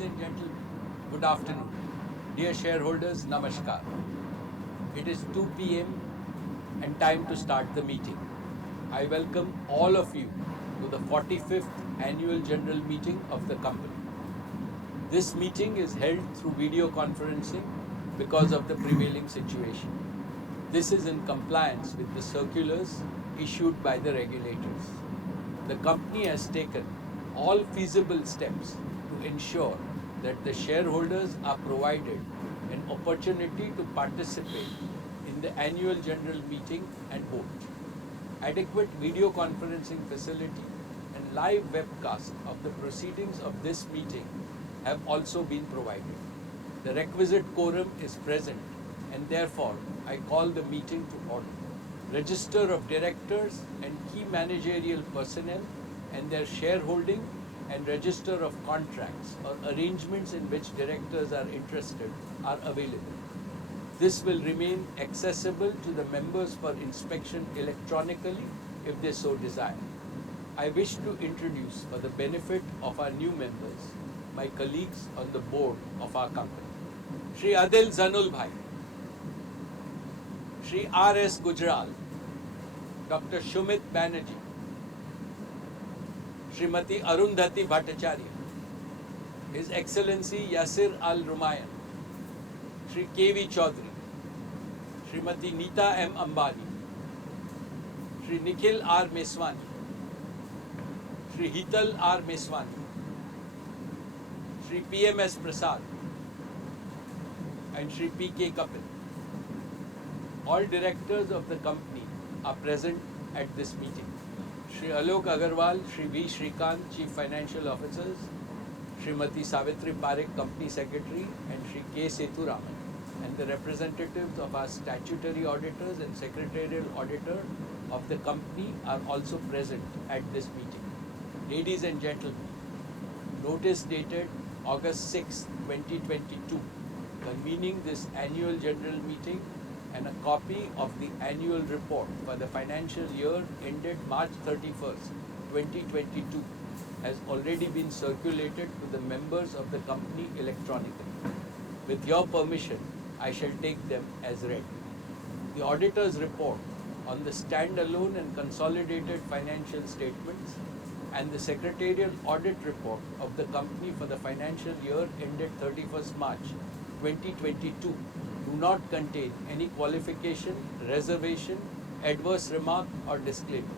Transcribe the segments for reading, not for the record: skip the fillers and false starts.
Ladies and gentlemen, good afternoon. Dear shareholders, namaskar. It is 2 p.m. and time to start the meeting. I welcome all of you to the 45th annual general meeting of the company. This meeting is held through video conferencing because of the prevailing situation. This is in compliance with the circulars issued by the regulators. The company has taken all feasible steps to ensure that the shareholders are provided an opportunity to participate in the annual general meeting and vote. Adequate video conferencing facility and live webcast of the proceedings of this meeting have also been provided. The requisite quorum is present and therefore I call the meeting to order. Register of directors and key managerial personnel and their shareholding and register of contracts or arrangements in which directors are interested are available. This will remain accessible to the members for inspection electronically if they so desire. I wish to introduce, for the benefit of our new members, my colleagues on the board of our company. Shri Adil Zanul Bhai, Shri R.S. Gujral, Dr. Shumit Banerjee, Srimati Arundhati Bhattacharya, His Excellency Yasir Al-Rumayyan, Shri K.V. Chaudhary, Srimati Neeta M. Ambani, Shri Nikhil R. Meswani, Shri Hital R. Meswani, Shri P.M.S. Prasad, and Shri P.K. Kapil. All directors of the company are present at this meeting. Shri Alok Agarwal, Shri V. Shrikant, Chief Financial Officers, Srimati Savitri Parekh, Company Secretary, and Shri K. Sethuraman, and the representatives of our statutory auditors and secretarial auditor of the company are also present at this meeting. Ladies and gentlemen, notice dated August 6, 2022, convening this annual general meeting and a copy of the annual report for the financial year ended March 31st, 2022 has already been circulated to the members of the company electronically. With your permission, I shall take them as read. The auditor's report on the standalone and consolidated financial statements and the secretarial audit report of the company for the financial year ended 31st March 2022 do not contain any qualification, reservation, adverse remark or disclaimer.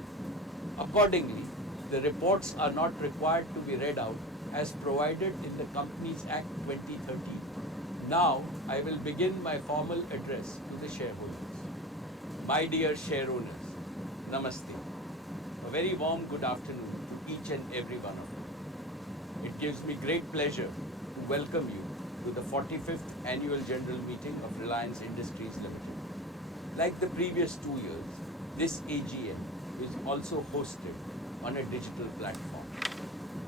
Accordingly, the reports are not required to be read out as provided in the Companies Act 2013. Now, I will begin my formal address to the shareholders. My dear share owners, Namaste. A very warm good afternoon to each and every one of you. It gives me great pleasure to welcome you to the 45th annual general meeting of Reliance Industries Ltd. Like the previous 2 years, this AGM is also hosted on a digital platform.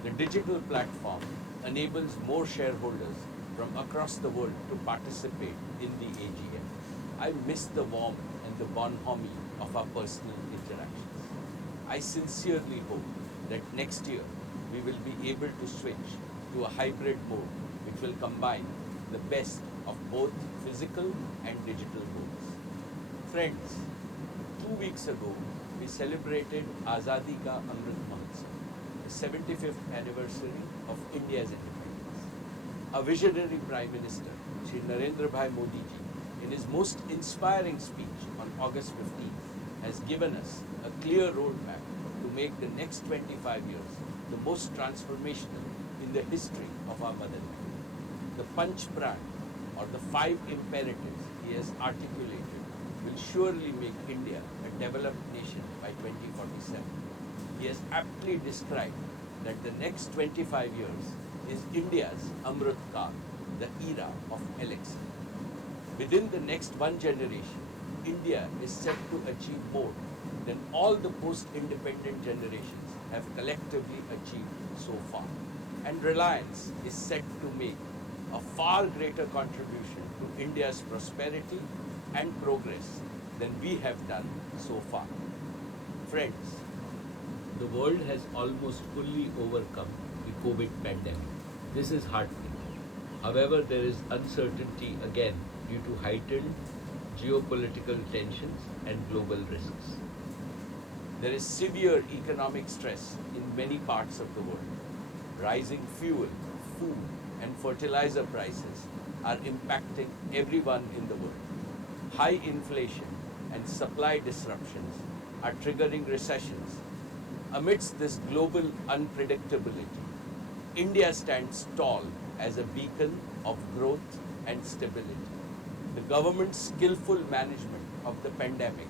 The digital platform enables more shareholders from across the world to participate in the AGM. I miss the warmth and the bonhomie of our personal interactions. I sincerely hope that next year we will be able to switch to a hybrid mode which will combine the best of both physical and digital modes. Friends, 2 weeks ago we celebrated Azadi Ka Amrit Mahotsav, the 75th anniversary of India's independence. Our visionary Prime Minister, Shri Narendra Bhai Modi ji, in his most inspiring speech on August 15th, has given us a clear roadmap to make the next 25 years the most transformational in the history of our motherland. The Panch Pran, or the 5 imperatives he has articulated, will surely make India a developed nation by 2047. He has aptly described that the next 25 years is India's Amrit Kaal, the era of elixir. Within the next one generation, India is set to achieve more than all the post-independent generations have collectively achieved so far. And Reliance is set to make a far greater contribution to India's prosperity and progress than we have done so far. Friends, the world has almost fully overcome the COVID pandemic. This is heartening. However, there is uncertainty again due to heightened geopolitical tensions and global risks. There is severe economic stress in many parts of the world. Rising fuel, food, and fertilizer prices are impacting everyone in the world. High inflation and supply disruptions are triggering recessions. Amidst this global unpredictability, India stands tall as a beacon of growth and stability. The government's skillful management of the pandemic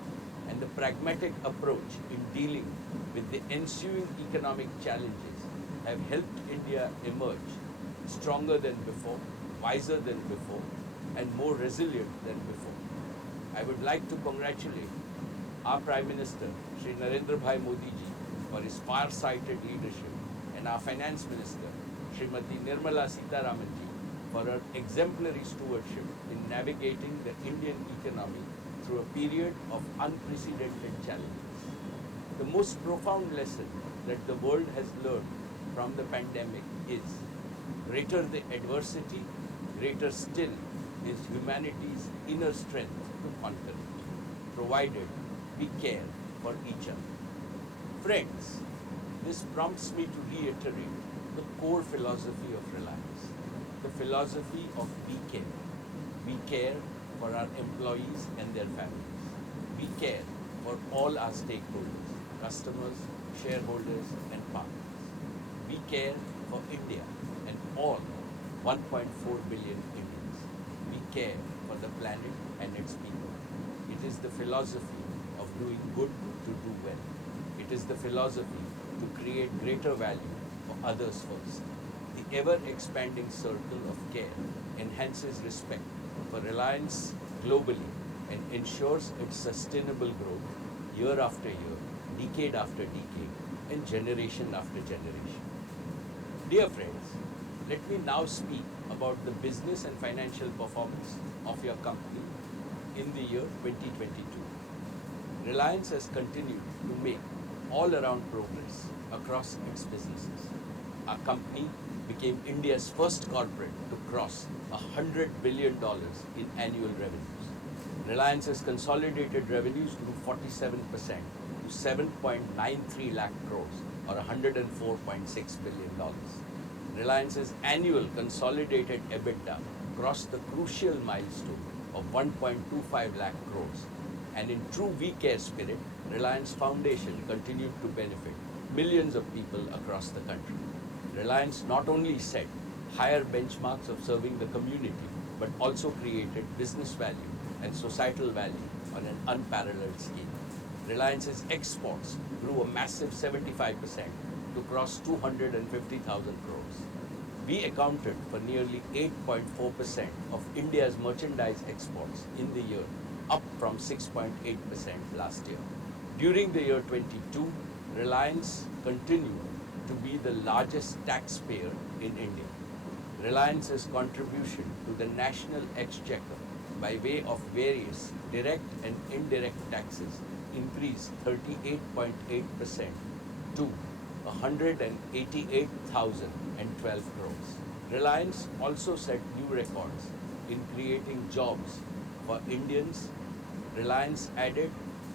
and the pragmatic approach in dealing with the ensuing economic challenges have helped India emerge stronger than before, wiser than before, and more resilient than before. I would like to congratulate our Prime Minister, Shri Narendra Bhai Modi ji, for his far-sighted leadership, and our Finance Minister, Srimati Nirmala Sitharaman ji, for her exemplary stewardship in navigating the Indian economy through a period of unprecedented challenges. The most profound lesson that the world has learned from the pandemic is greater the adversity, greater still is humanity's inner strength to conquer it, provided we care for each other. Friends, this prompts me to reiterate the core philosophy of Reliance, the philosophy of we care. We care for our employees and their families. We care for all our stakeholders, customers, shareholders, and partners. We care for India and all 1.4 billion Indians. We care for the planet and its people. It is the philosophy of doing good to do well. It is the philosophy to create greater value for others first. The ever-expanding circle of care enhances respect for Reliance globally and ensures its sustainable growth year after year, decade after decade, and generation after generation. Dear friends, let me now speak about the business and financial performance of your company in the year 2022. Reliance has continued to make all-around progress across its businesses. Our company became India's first corporate to cross $100 billion in annual revenues. Reliance's consolidated revenues grew 47% to 7.93 lakh crores or $104.6 billion. Reliance's annual consolidated EBITDA crossed the crucial milestone of 1.25 lakh crores. And in true We Care spirit, Reliance Foundation continued to benefit millions of people across the country. Reliance not only set higher benchmarks of serving the community, but also created business value and societal value on an unparalleled scale. Reliance's exports grew a massive 75% to cross 250,000 crores. We accounted for nearly 8.4% of India's merchandise exports in the year, up from 6.8% last year. During the year 22, Reliance continued to be the largest taxpayer in India. Reliance's contribution to the national exchequer by way of various direct and indirect taxes increased 38.8% to 188,012 crores. Reliance also set new records in creating jobs for Indians. Reliance added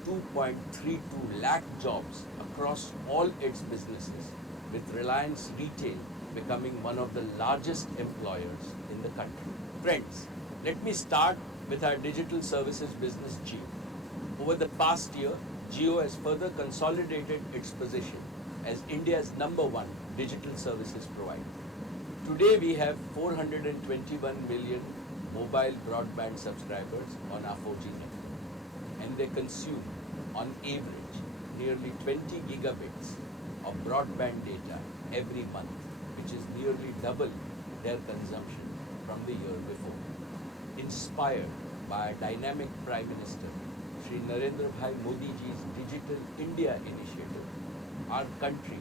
2.32 lakh jobs across all its businesses, with Reliance Retail becoming one of the largest employers in the country. Friends, let me start with our digital services business, Geo. Over the past year, Geo has further consolidated its position as India's #1 digital services provider. Today, we have 421 million mobile broadband subscribers on our 4G network, and they consume, on average, nearly 20 gigabits of broadband data every month, which is nearly double their consumption from the year before. Inspired by our dynamic Prime Minister, Shri Narendra Bhai Modi ji's Digital India initiative, our country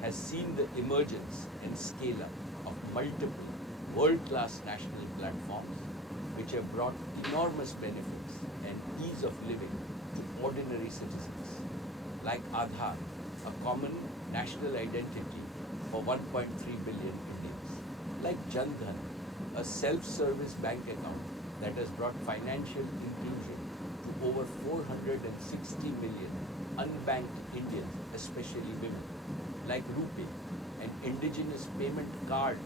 has seen the emergence and scale-up of multiple world-class national platforms which have brought enormous benefits and ease of living to ordinary citizens, like Aadhaar, a common national identity for 1.3 billion Indians, like Jan Dhan, a a self-service bank account that has brought financial inclusion to over 460 million unbanked Indians, especially women, like RuPay, an indigenous payment card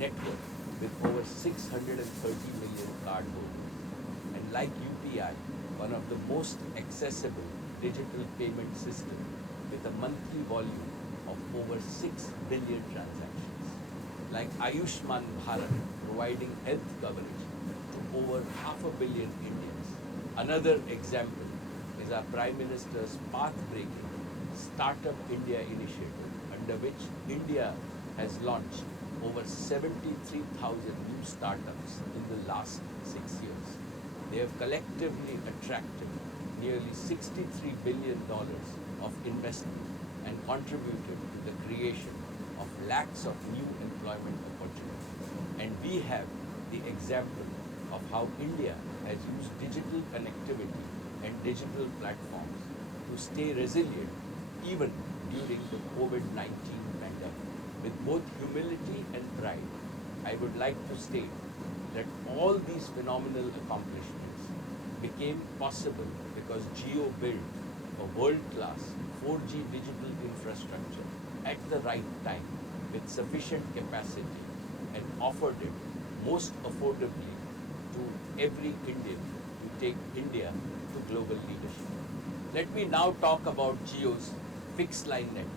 network with over 630 million cardholders, and like UPI, one of the most accessible digital payment systems with a monthly volume of over 6 billion transactions, like Ayushman Bharat, providing health coverage to over 500 million Indians. Another example is our Prime Minister's path-breaking Startup India initiative, under which India has launched over 73,000 new startups in the last 6 years. They have collectively attracted nearly $63 billion of investment and contributed to the creation of lakhs of new employment opportunities. And we have the example of how India has used digital connectivity and digital platforms to stay resilient even during the COVID-19 pandemic. With both humility and pride, I would like to state that all these phenomenal accomplishments became possible because Jio built a world-class 4G digital infrastructure at the right time with sufficient capacity and offered it most affordably to every Indian to take India to global leadership. Let me now talk about Jio's fixed line network.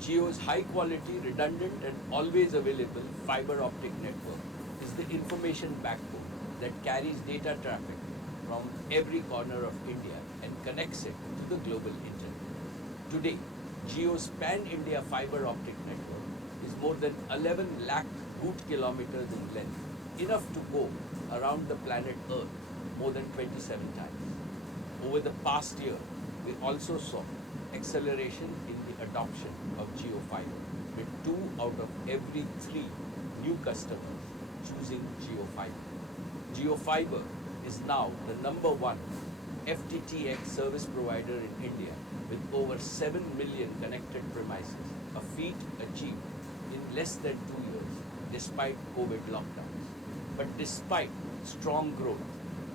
Jio's high quality, redundant and always available fiber optic network is the information backbone that carries data traffic from every corner of India and connects it to the global internet. Today, Jio's pan-India fiber optic network is more than 11 lakh route kilometers in length, enough to go around the planet Earth more than 27 times. Over the past year, we also saw acceleration in the adoption of Jio Fiber, with 2 out of every 3 new customers choosing Jio Fiber. Jio Fiber is now the #1 FTTX service provider in India with over 7 million connected premises, a feat achieved in less than 2 years despite COVID lockdowns. But despite strong growth,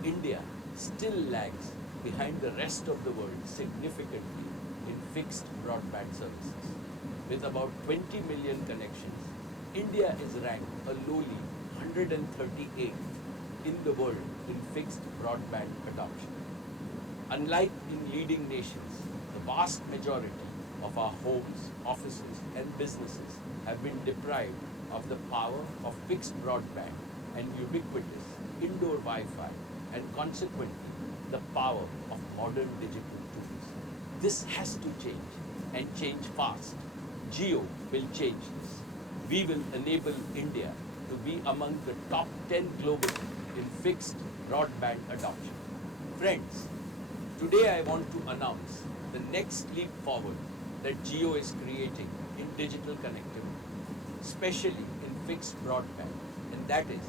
India still lags behind the rest of the world significantly in fixed broadband services. With about 20 million connections, India is ranked a lowly 138th in the world in fixed broadband adoption. Unlike in leading nations, the vast majority of our homes, offices and businesses have been deprived of the power of fixed broadband and ubiquitous indoor Wi-Fi, and consequently the power of modern digital tools. This has to change, and change fast. Jio will change this. We will enable India to be among the top 10 globally in fixed broadband adoption. Friends, today I want to announce the next leap forward that Jio is creating in digital connectivity, especially in fixed broadband, and that is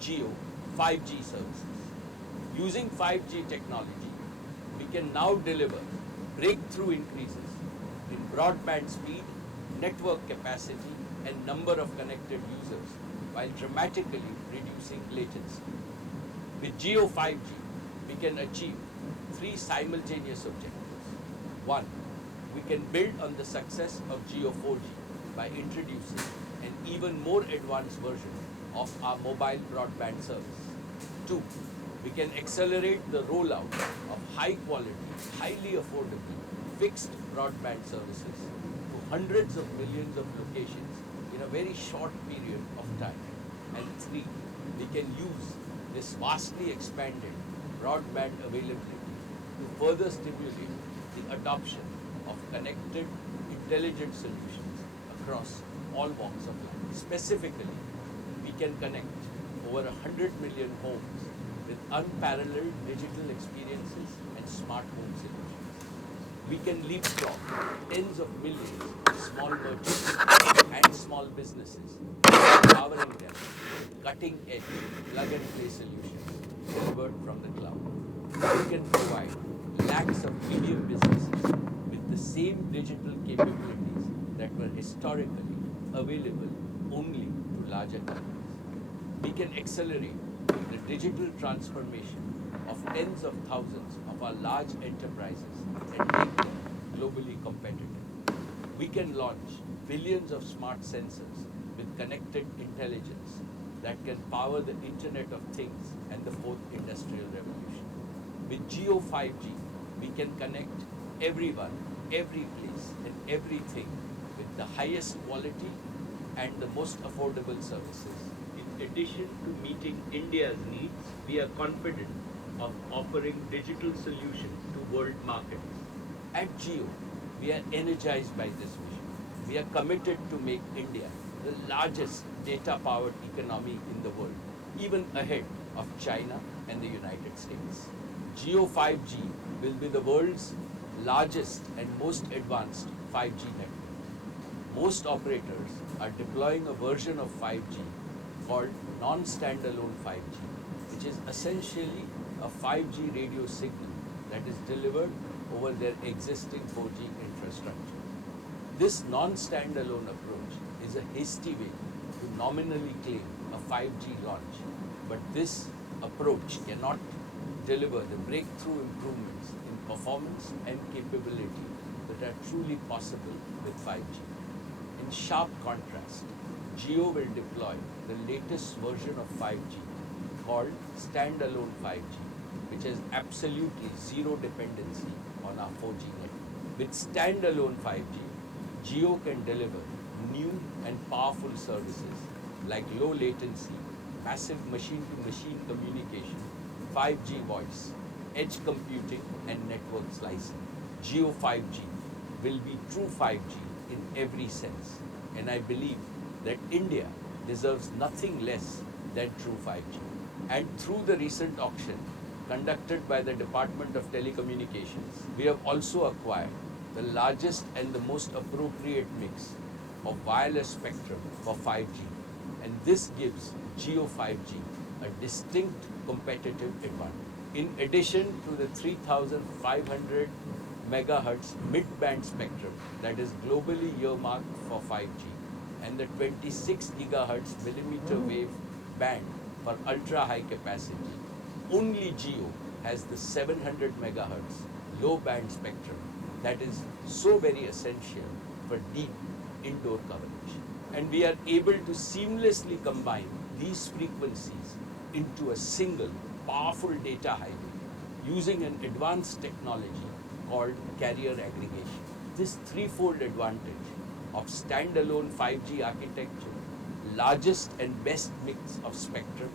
Jio 5G services. Using 5G technology, we can now deliver breakthrough increases in broadband speed, network capacity, and number of connected users while dramatically reducing latency. With Jio 5G, we can achieve 3 simultaneous objectives. 1, we can build on the success of Jio 4G by introducing an even more advanced version of our mobile broadband service. 2, we can accelerate the rollout of high quality, highly affordable, fixed broadband services to hundreds of millions of locations in a very short period of time. And 3, we can use this vastly expanded broadband availability to further stimulate the adoption of connected, intelligent solutions across all walks of life. Specifically, we can connect over 100 million homes with unparalleled digital experiences and smart home solutions. We can leapfrog tens of millions of small merchants and small businesses, empowering them with cutting-edge plug-and-play solutions delivered from the cloud. We can provide lakhs of medium businesses with the same digital capabilities that were historically available only to larger companies. we can accelerate the digital transformation of tens of thousands of our large enterprises and make them globally competitive. We can launch billions of smart sensors with connected intelligence that can power the Internet of Things and the fourth industrial revolution. With Geo 5G, we can connect everyone, every place, and everything with the highest quality and the most affordable services. In addition to meeting India's needs, we are confident of offering digital solutions to world markets. At Geo, we are energized by this vision. We are committed to make India the largest data-powered economy in the world, even ahead of China and the United States. Geo 5G will be the world's largest and most advanced 5G network. Most operators are deploying a version of 5G called non-standalone 5G, which is essentially a 5G radio signal that is delivered over their existing 4G infrastructure. This non-standalone approach is a hasty way to nominally claim a 5G launch, but this approach cannot deliver the breakthrough improvements in performance and capability that are truly possible with 5G. In sharp contrast, Geo will deploy the latest version of 5G called standalone 5G, which has absolutely zero dependency on our 4G network. With standalone 5G, Geo can deliver new and powerful services like low latency, massive machine-to-machine communication, 5G voice, edge computing, and network slicing. Geo 5G will be true 5G in every sense, and I believe that India deserves nothing less than true 5G. And through the recent auction conducted by the Department of Telecommunications, we have also acquired the largest and the most appropriate mix of wireless spectrum for 5G, and this gives Geo 5G a distinct competitive advantage. In addition to the 3,500 megahertz mid-band spectrum that is globally earmarked for 5G and the 26 gigahertz millimeter wave band for ultra-high capacity, only Geo has the 700 megahertz low band spectrum that is so very essential for deep indoor coverage. And we are able to seamlessly combine these frequencies into a single powerful data highway using an advanced technology called carrier aggregation. This threefold advantage of standalone 5G architecture, largest and best mix of spectrum,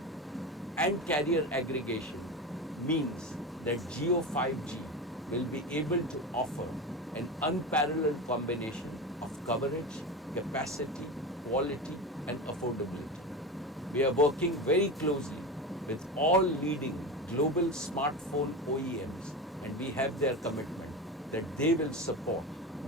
and carrier aggregation means that Geo 5G will be able to offer an unparalleled combination of coverage, capacity, quality, and affordability. We are working very closely with all leading global smartphone OEMs, and we have their commitment that they will support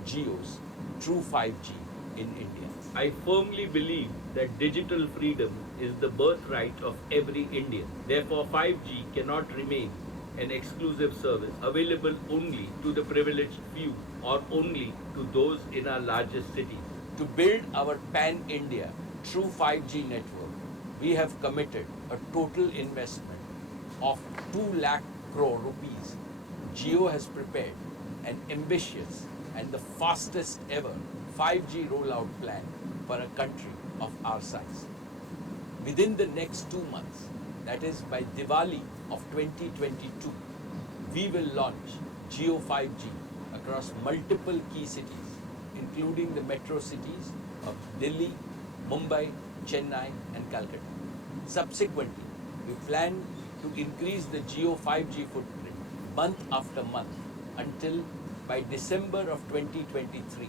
Geo's true 5G in India. I firmly believe that digital freedom is the birthright of every Indian. Therefore, 5G cannot remain an exclusive service available only to the privileged few or only to those in our largest cities. To build our pan-India true 5G network, we have committed a total investment of 2 lakh crore rupees. Geo has prepared an ambitious and the fastest ever 5G rollout plan for a country of our size. Within the next 2 months, that is by Diwali of 2022, we will launch Geo 5G across multiple key cities, including the metro cities of Delhi, Mumbai, Chennai, and Calcutta. Subsequently, we plan to increase the Geo 5G footprint month after month until by December of 2023,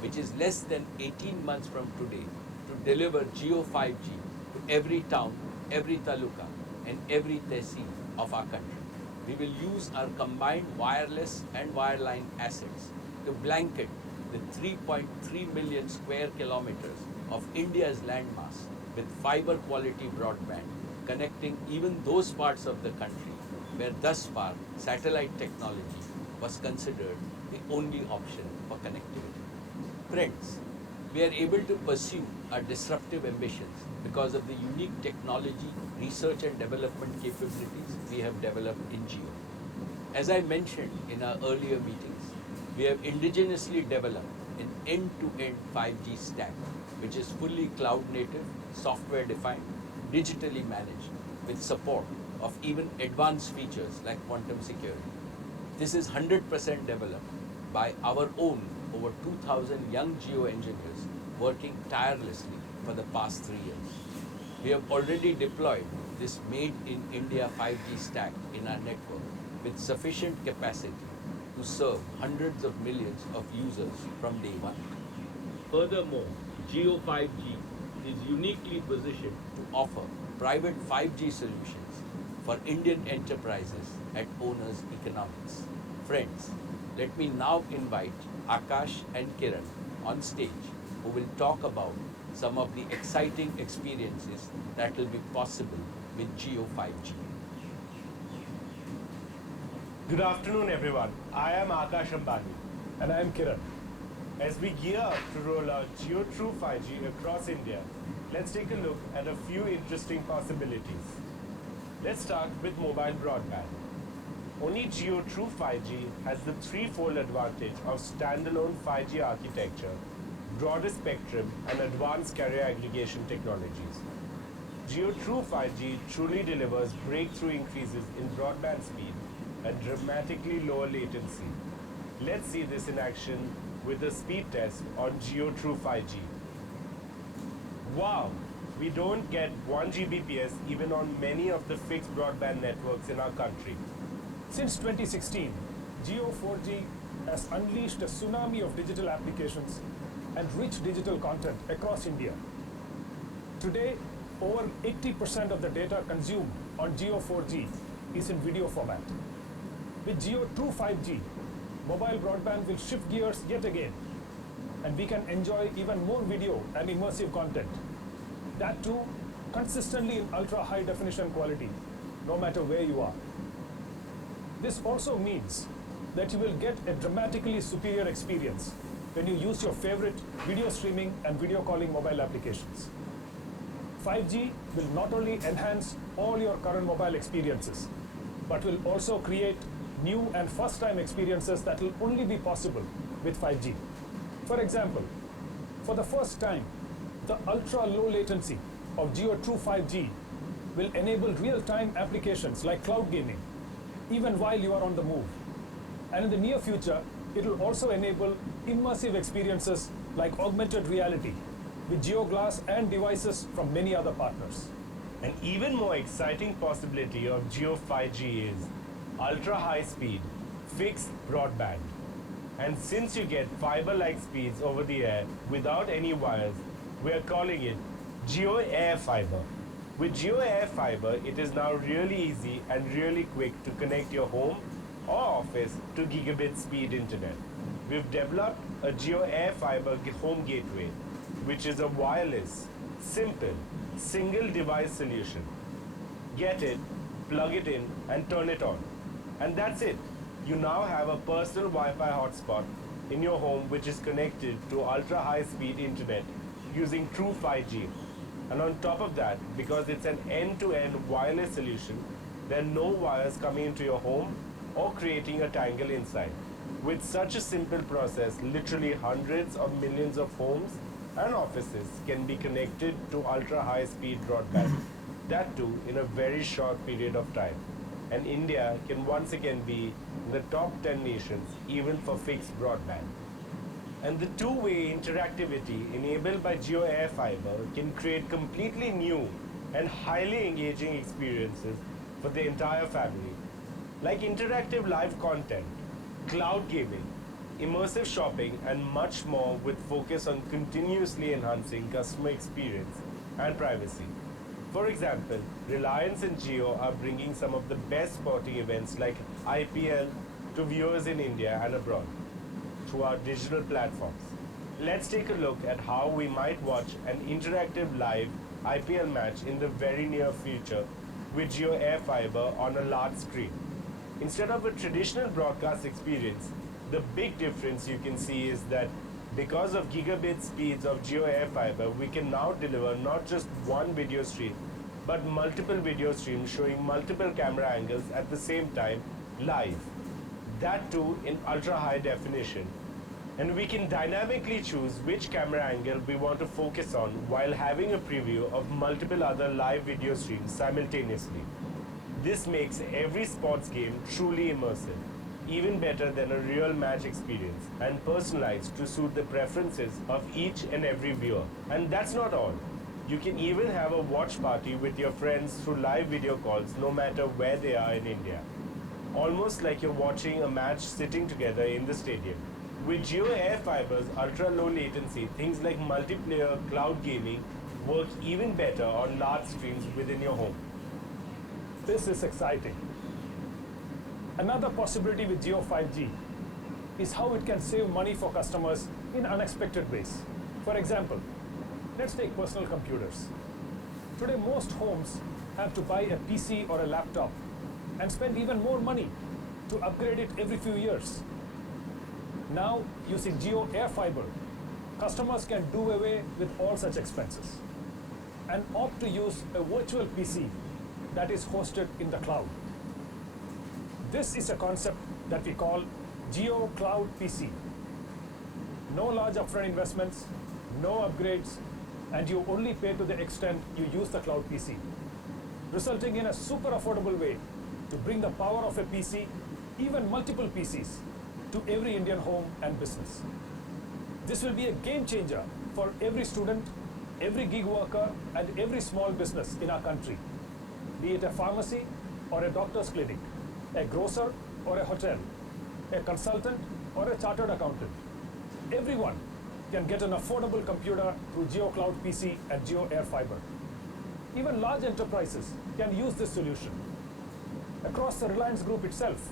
which is less than 18 months from today, to deliver Geo 5G to every town, every taluka, and every tehsil of our country. We will use our combined wireless and wireline assets to blanket the 3.3 million square kilometers of India's landmass with fiber quality broadband, connecting even those parts of the country where thus far satellite technology was considered the only option for connectivity. Friends, We are able to pursue our disruptive ambitions because of the unique technology, research and development capabilities we have developed in Jio. As I mentioned in our earlier meetings, we have indigenously developed an end-to-end 5G stack, which is fully cloud-native, software-defined, digitally managed, with support of even advanced features like quantum security. This is 100% developed by our own over 2,000 young Jio engineers working tirelessly for the past 3 years. We have already deployed this made in India 5G stack in our network with sufficient capacity to serve hundreds of millions of users from day one. Furthermore, Jio 5G is uniquely positioned to offer private 5G solutions for Indian enterprises at owners' economics. Friends, let me now invite Akash and Kiran on stage, who will talk about some of the exciting experiences that will be possible with Jio 5G. Good afternoon, everyone. I am Akash Ambani. And I am Kiran. As we gear up to roll out Jio True 5G across India, let's take a look at a few interesting possibilities. Let's start with mobile broadband. Only Jio True 5G has the threefold advantage of standalone 5G architecture, broader spectrum, and advanced carrier aggregation technologies. Jio True 5G truly delivers breakthrough increases in broadband speed and dramatically lower latency. Let's see this in action with a speed test on Jio True 5G. Wow! We don't get 1 Gbps even on many of the fixed broadband networks in our country. Since 2016, Jio 4G has unleashed a tsunami of digital applications and rich digital content across India. Today, over 80% of the data consumed on Jio 4G is in video format. With Jio True 5G, mobile broadband will shift gears yet again, and we can enjoy even more video and immersive content. That too, consistently in ultra-high definition quality, no matter where you are. This also means that you will get a dramatically superior experience when you use your favorite video streaming and video calling mobile applications. 5G will not only enhance all your current mobile experiences, but will also create new and first-time experiences that will only be possible with 5G. For example, for the first time, the ultra-low latency of Jio True 5G will enable real-time applications like cloud gaming, even while you are on the move. And in the near future, it will also enable immersive experiences like augmented reality with Jio Glass and devices from many other partners. An even more exciting possibility of Jio 5G is ultra-high speed, fixed broadband. And since you get fiber-like speeds over the air without any wires, we are calling it Jio Air Fiber. With Jio Air Fiber, it is now really easy and really quick to connect your home or office to gigabit speed internet. We've developed a Jio Air Fiber home gateway, which is a wireless, simple, single device solution. Get it, plug it in, and turn it on. And that's it. You now have a personal Wi-Fi hotspot in your home which is connected to ultra-high speed internet using True 5G. And on top of that, because it's an end-to-end wireless solution, there are no wires coming into your home or creating a tangle inside. With such a simple process, literally hundreds of millions of homes and offices can be connected to ultra-high speed broadband. That too in a very short period of time. And India can once again be in the top 10 nations even for fixed broadband. And the two-way interactivity enabled by Jio Air Fiber can create completely new and highly engaging experiences for the entire family, like interactive live content, cloud gaming, immersive shopping, and much more, with focus on continuously enhancing customer experience and privacy. For example, Reliance and Jio are bringing some of the best sporting events like IPL to viewers in India and abroad through our digital platforms. Let's take a look at how we might watch an interactive live IPL match in the very near future with Jio Air Fiber on a large screen. Instead of a traditional broadcast experience, the big difference you can see is that Because of gigabit speeds of Jio Air Fiber, we can now deliver not just one video stream, but multiple video streams showing multiple camera angles at the same time, live. That too in ultra high definition. And we can dynamically choose which camera angle we want to focus on while having a preview of multiple other live video streams simultaneously. This makes every sports game truly immersive, even better than a real match experience, and personalized to suit the preferences of each and every viewer. And that's not all. You can even have a watch party with your friends through live video calls no matter where they are in India. Almost like you're watching a match sitting together in the stadium. With Jio Air Fiber's ultra-low latency, things like multiplayer cloud gaming work even better on large screens within your home. This is exciting. Another possibility with Jio 5G is how it can save money for customers in unexpected ways. For example, let's take personal computers. Today, most homes have to buy a PC or a laptop and spend even more money to upgrade it every few years. Now, using Jio Air Fiber, customers can do away with all such expenses and opt to use a virtual PC that is hosted in the cloud. This is a concept that we call Jio Cloud PC. No large upfront investments, no upgrades, and you only pay to the extent you use the cloud PC, resulting in a super affordable way to bring the power of a PC, even multiple PCs, to every Indian home and business. This will be a game changer for every student, every gig worker, and every small business in our country, be it a pharmacy or a doctor's clinic, a grocer or a hotel, a consultant or a chartered accountant. Everyone can get an affordable computer through Jio Cloud PC and Jio Air Fiber. Even large enterprises can use this solution. Across the Reliance Group itself,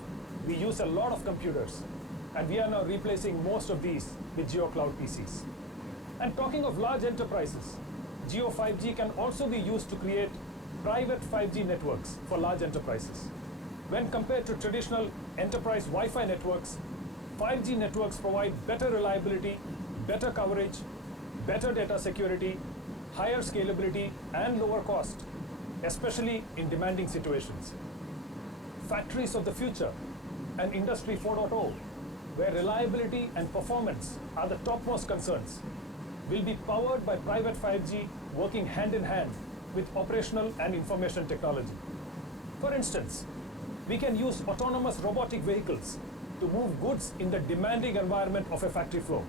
we use a lot of computers, and we are now replacing most of these with Jio Cloud PCs. And talking of large enterprises, Jio 5G can also be used to create private 5G networks for large enterprises. When compared to traditional enterprise Wi-Fi networks, 5G networks provide better reliability, better coverage, better data security, higher scalability, and lower cost, especially in demanding situations. Factories of the future and Industry 4.0, where reliability and performance are the topmost concerns, will be powered by private 5G working hand in hand with operational and information technology. For instance, we can use autonomous robotic vehicles to move goods in the demanding environment of a factory floor.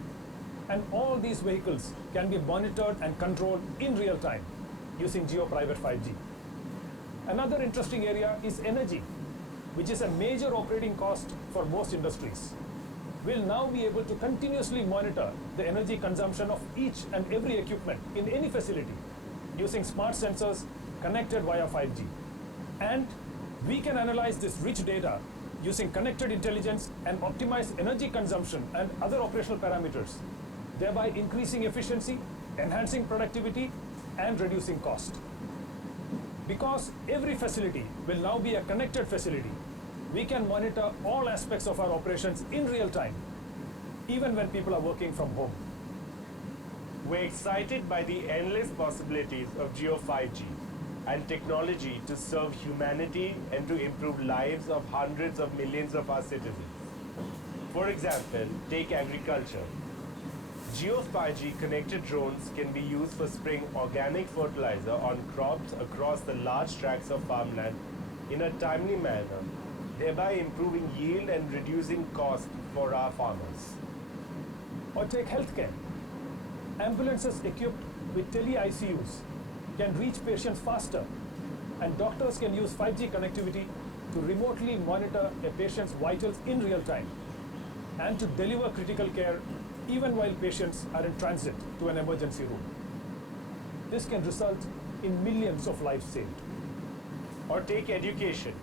And all these vehicles can be monitored and controlled in real time using Jio Private 5G. Another interesting area is energy, which is a major operating cost for most industries. We'll now be able to continuously monitor the energy consumption of each and every equipment in any facility using smart sensors connected via 5G. And we can analyze this rich data using connected intelligence and optimize energy consumption and other operational parameters, thereby increasing efficiency, enhancing productivity, and reducing cost. Because every facility will now be a connected facility, we can monitor all aspects of our operations in real time, even when people are working from home. We're excited by the endless possibilities of Jio 5G and technology to serve humanity and to improve lives of hundreds of millions of our citizens. For example, take agriculture. Jio 5G connected drones can be used for spraying organic fertilizer on crops across the large tracts of farmland in a timely manner, thereby improving yield and reducing cost for our farmers. Or take healthcare. Ambulances equipped with tele-ICUs can reach patients faster, and doctors can use 5G connectivity to remotely monitor a patient's vitals in real time and to deliver critical care even while patients are in transit to an emergency room. This can result in millions of lives saved. Or take education.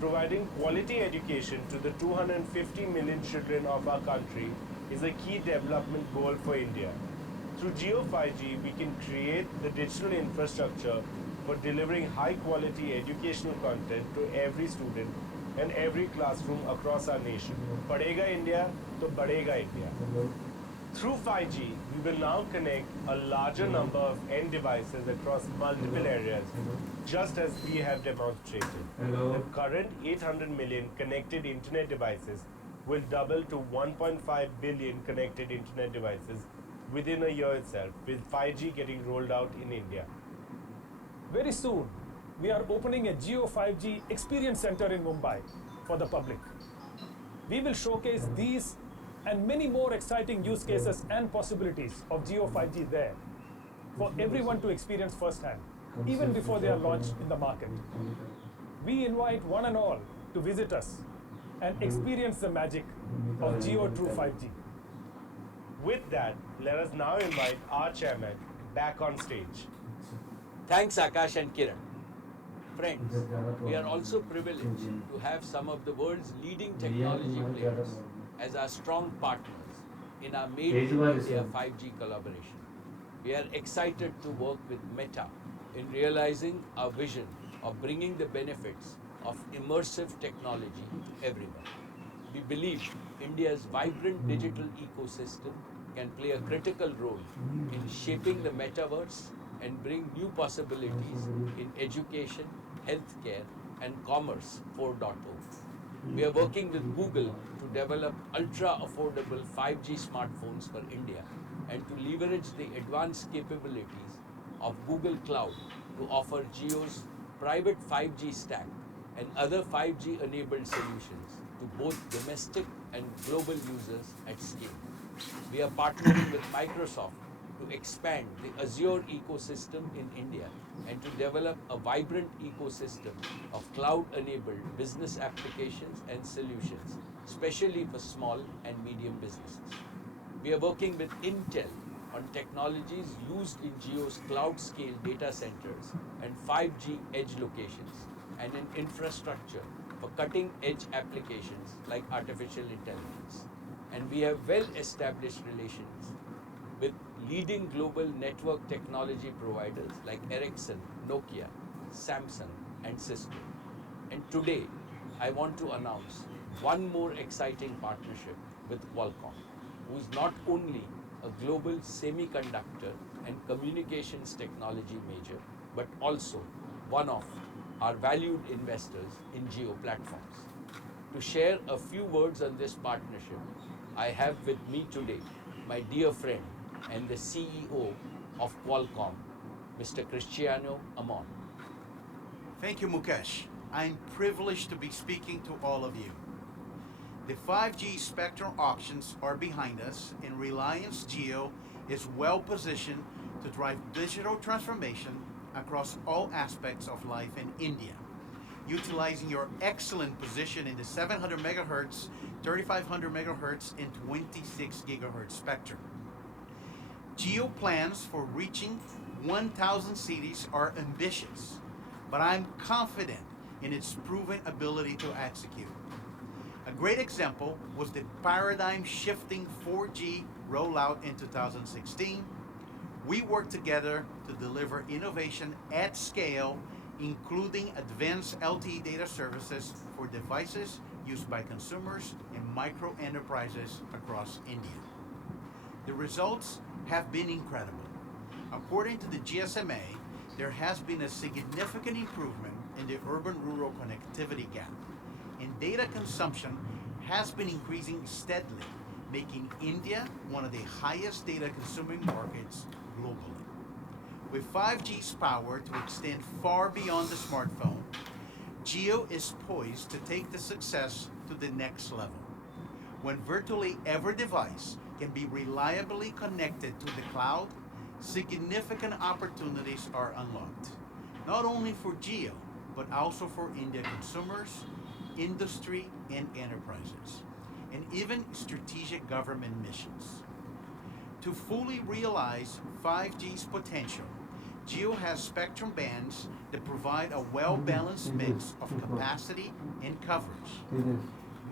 Providing quality education to the 250 million children of our country is a key development goal for India. Through Jio 5G, we can create the digital infrastructure for delivering high-quality educational content to every student and every classroom across our nation. Padhega India, to Badhega India. Through 5G, we will now connect a larger number of end devices across multiple areas, just as we have demonstrated. The current 800 million connected internet devices will double to 1.5 billion connected internet devices within a year itself, with 5G getting rolled out in India. Very soon, we are opening a Jio 5G Experience Center in Mumbai for the public. We will showcase these and many more exciting use cases and possibilities of Jio 5G there for everyone to experience firsthand, even before they are launched in the market. We invite one and all to visit us and experience the magic of Jio True 5G. With that, let us now invite our chairman back on stage. Thanks, Akash and Kiran. Friends, we are also privileged to have some of the world's leading technology players as our strong partners in our Made in India 5G collaboration. We are excited to work with Meta in realizing our vision of bringing the benefits of immersive technology to everyone. We believe India's vibrant digital ecosystem can play a critical role in shaping the metaverse and bring new possibilities in education, healthcare, and commerce 4.0. We are working with Google to develop ultra-affordable 5G smartphones for India and to leverage the advanced capabilities of Google Cloud to offer Jio's private 5G stack and other 5G-enabled solutions to both domestic and global users at scale. We are partnering with Microsoft to expand the Azure ecosystem in India and to develop a vibrant ecosystem of cloud-enabled business applications and solutions, especially for small and medium businesses. We are working with Intel on technologies used in Jio's cloud-scale data centers and 5G edge locations, and in infrastructure for cutting-edge applications like artificial intelligence. And we have well-established relations with leading global network technology providers like Ericsson, Nokia, Samsung, and Cisco. And today, I want to announce one more exciting partnership with Qualcomm, who is not only a global semiconductor and communications technology major, but also one of our valued investors in Jio Platforms. To share a few words on this partnership, I have with me today my dear friend and the CEO of Qualcomm, Mr. Cristiano Amon. Thank you, Mukesh. I'm privileged to be speaking to all of you. The 5G spectrum auctions are behind us, and Reliance Jio is well positioned to drive digital transformation across all aspects of life in India, utilizing your excellent position in the 700 MHz, 3500 MHz, and 26 GHz spectrum. Jio plans for reaching 1,000 cities are ambitious, but I'm confident in its proven ability to execute. A great example was the paradigm-shifting 4G rollout in 2016. We worked together to deliver innovation at scale, including advanced LTE data services for devices used by consumers and micro enterprises across India. The results have been incredible. According to the GSMA, there has been a significant improvement in the urban-rural connectivity gap, and data consumption has been increasing steadily, making India one of the highest data consuming markets globally. With 5G's power to extend far beyond the smartphone, Jio is poised to take the success to the next level. When virtually every device can be reliably connected to the cloud, significant opportunities are unlocked, not only for Jio, but also for India consumers, industry and enterprises, and even strategic government missions. To fully realize 5G's potential, Jio has spectrum bands that provide a well-balanced mix of capacity and coverage.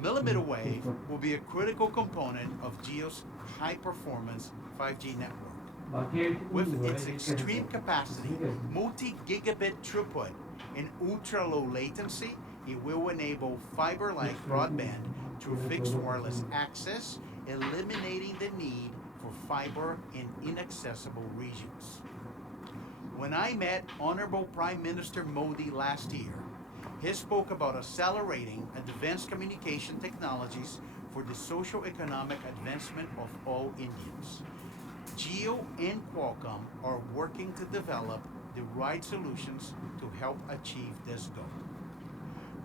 Millimeter wave will be a critical component of Jio's high-performance 5G network. With its extreme capacity, multi-gigabit throughput, and ultra-low latency, it will enable fiber-like broadband through fixed wireless access, eliminating the need for fiber in inaccessible regions. When I met Honorable Prime Minister Modi last year, he spoke about accelerating advanced communication technologies for the socio-economic advancement of all Indians. Geo and Qualcomm are working to develop the right solutions to help achieve this goal.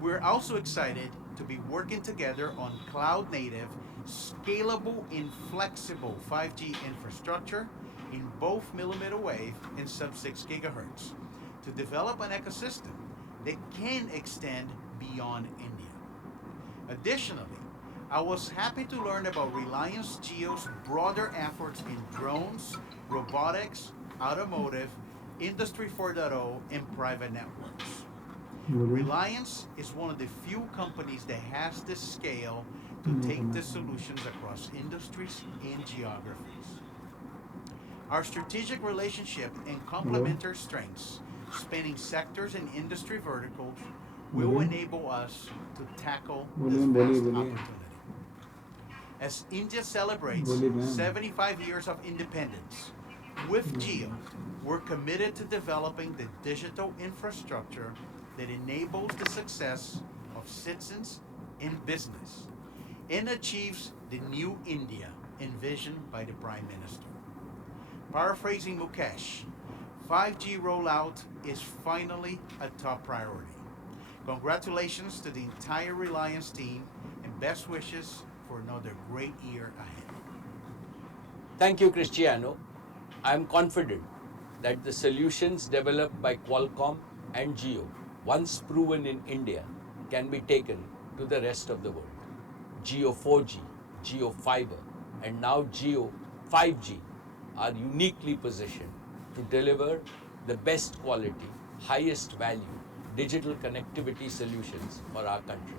We're also excited to be working together on cloud-native, scalable, and flexible 5G infrastructure in both millimeter wave and sub-6 gigahertz to develop an ecosystem that can extend beyond India. Additionally, I was happy to learn about Reliance Jio's broader efforts in drones, robotics, automotive, Industry 4.0, and private networks. Reliance is one of the few companies that has the scale to take the solutions across industries and geographies. Our strategic relationship and complementary strengths, spanning sectors and industry verticals, will enable us to tackle this vast opportunity. As India celebrates 75 years of independence, with Geo, we're committed to developing the digital infrastructure that enables the success of citizens and business and achieves the new India envisioned by the Prime Minister. Paraphrasing Mukesh, 5G rollout is finally a top priority. Congratulations to the entire Reliance team and best wishes for another great year ahead. Thank you, Cristiano. I am confident that the solutions developed by Qualcomm and Geo, once proven in India, can be taken to the rest of the world. Geo 4G, Geo Fiber, and now Geo 5G are uniquely positioned to deliver the best quality, highest value digital connectivity solutions for our country.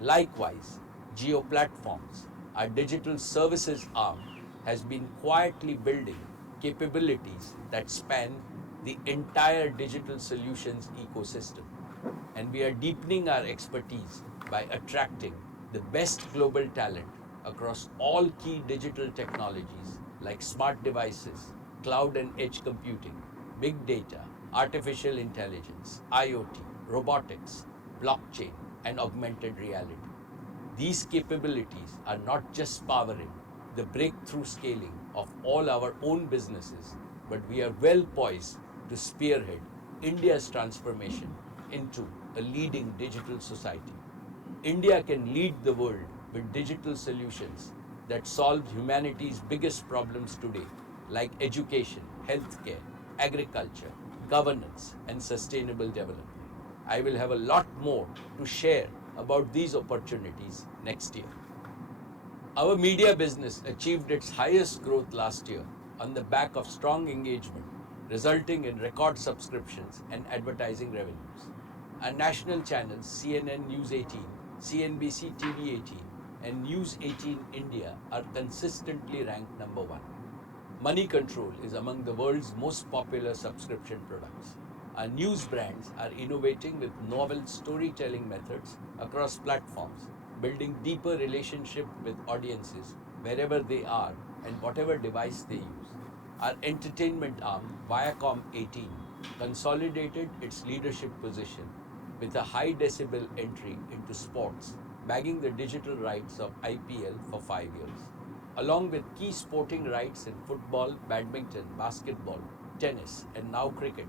Likewise, Geo Platforms, our digital services arm, has been quietly building capabilities that span the entire digital solutions ecosystem. And we are deepening our expertise by attracting the best global talent across all key digital technologies like smart devices, cloud and edge computing, big data, artificial intelligence, IoT, robotics, blockchain, and augmented reality. These capabilities are not just powering the breakthrough scaling of all our own businesses, but we are well poised to spearhead India's transformation into a leading digital society. India can lead the world with digital solutions that solve humanity's biggest problems today, like education, healthcare, agriculture, governance, and sustainable development. I will have a lot more to share about these opportunities next year. Our media business achieved its highest growth last year on the back of strong engagement, resulting in record subscriptions and advertising revenues. Our national channels CNN News 18, CNBC TV 18, and News 18 India are consistently ranked number one. Money Control is among the world's most popular subscription products. Our news brands are innovating with novel storytelling methods across platforms, building deeper relationship with audiences wherever they are and whatever device they use. Our entertainment arm, Viacom 18, consolidated its leadership position with a high decibel entry into sports, bagging the digital rights of IPL for 5 years. Along with key sporting rights in football, badminton, basketball, tennis, and now cricket,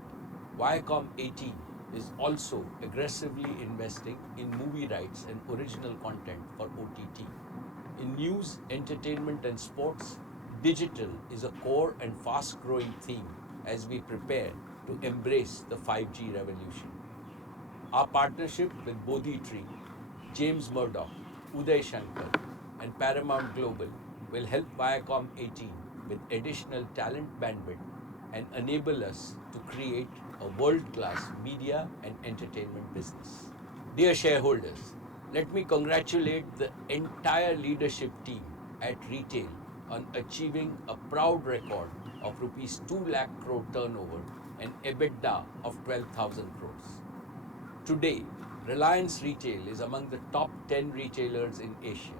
Viacom 18 is also aggressively investing in movie rights and original content for OTT. In news, entertainment, and sports, digital is a core and fast-growing theme as we prepare to embrace the 5G revolution. Our partnership with Bodhi Tree, James Murdoch, Uday Shankar, and Paramount Global will help Viacom 18 with additional talent bandwidth and enable us to create a world-class media and entertainment business. Dear shareholders, let me congratulate the entire leadership team at Retail on achieving a proud record of rupees 2 lakh crore turnover and EBITDA of 12,000 crores. Today, Reliance Retail is among the top 10 retailers in Asia.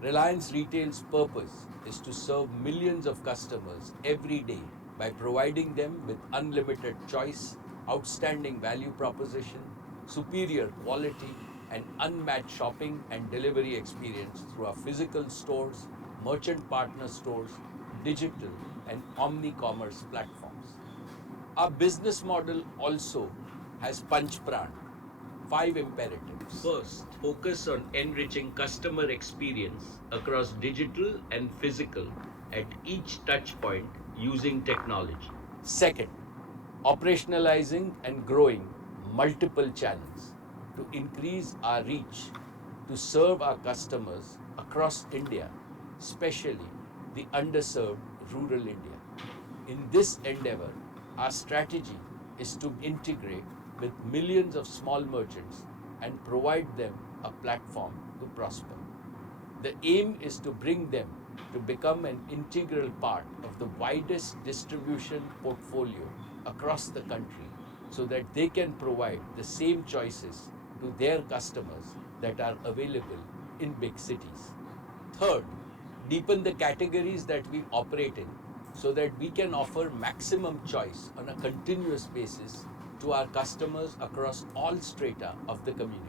Reliance Retail's purpose is to serve millions of customers every day by providing them with unlimited choice, outstanding value proposition, superior quality, and unmatched shopping and delivery experience through our physical stores, merchant partner stores, digital, and omni-commerce platforms. Our business model also has Panch Pran, 5 imperatives. First, focus on enriching customer experience across digital and physical at each touch point using technology. Second, operationalizing and growing multiple channels to increase our reach to serve our customers across India, especially the underserved rural India. In this endeavor, our strategy is to integrate with millions of small merchants and provide them a platform to prosper. The aim is to bring them to become an integral part of the widest distribution portfolio across the country so that they can provide the same choices to their customers that are available in big cities. Third, deepen the categories that we operate in so that we can offer maximum choice on a continuous basis to our customers across all strata of the community.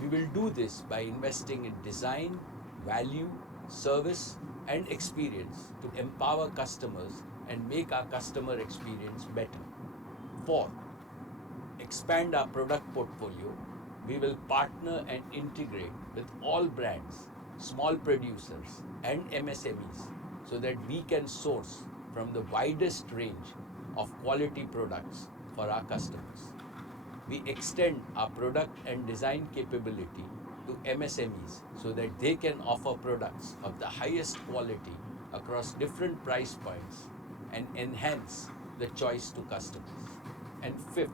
We will do this by investing in design, value, service, and experience to empower customers and make our customer experience better. Fourth, expand our product portfolio. We will partner and integrate with all brands, small producers, and MSMEs so that we can source from the widest range of quality products for our customers. We extend our product and design capability to MSMEs so that they can offer products of the highest quality across different price points and enhance the choice to customers. And fifth,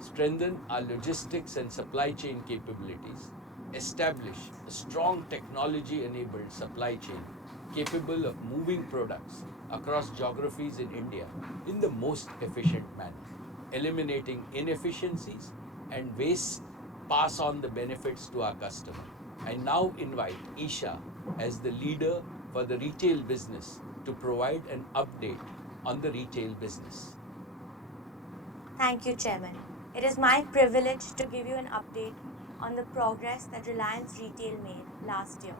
strengthen our logistics and supply chain capabilities, establish a strong technology-enabled supply chain capable of moving products across geographies in India in the most efficient manner, eliminating inefficiencies and waste, pass on the benefits to our customer. I now invite Isha as the leader for the retail business to provide an update on the retail business. Thank you, Chairman. It is my privilege to give you an update on the progress that Reliance Retail made last year.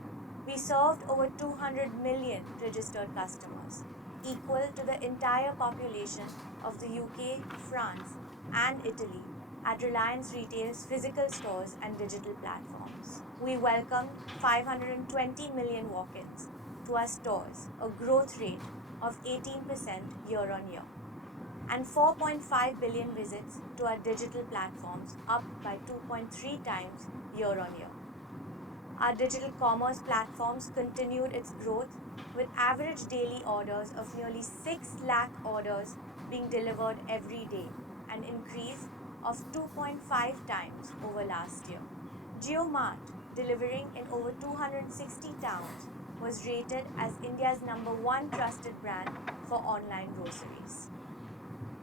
We served over 200 million registered customers, equal to the entire population of the UK, France, and Italy at Reliance Retail's physical stores and digital platforms. We welcomed 520 million walk-ins to our stores, a growth rate of 18% year-on-year, and 4.5 billion visits to our digital platforms, up by 2.3 times year-on-year. Our digital commerce platforms continued its growth with average daily orders of nearly 6 lakh orders being delivered every day, an increase of 2.5 times over last year. Geomark, delivering in over 260 towns, was rated as India's #1 trusted brand for online groceries.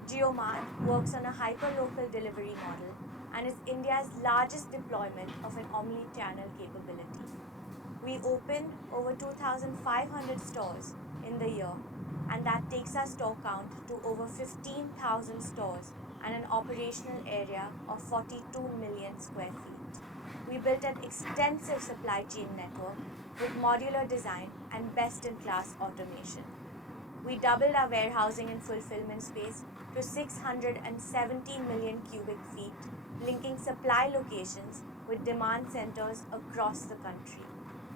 Geomark works on a hyper-local delivery model and is India's largest deployment of an omni-channel capability. We opened over 2,500 stores in the year, and that takes our store count to over 15,000 stores and an operational area of 42 million square feet. We built an extensive supply chain network with modular design and best-in-class automation. We doubled our warehousing and fulfillment space to 670 million cubic feet, linking supply locations with demand centers across the country.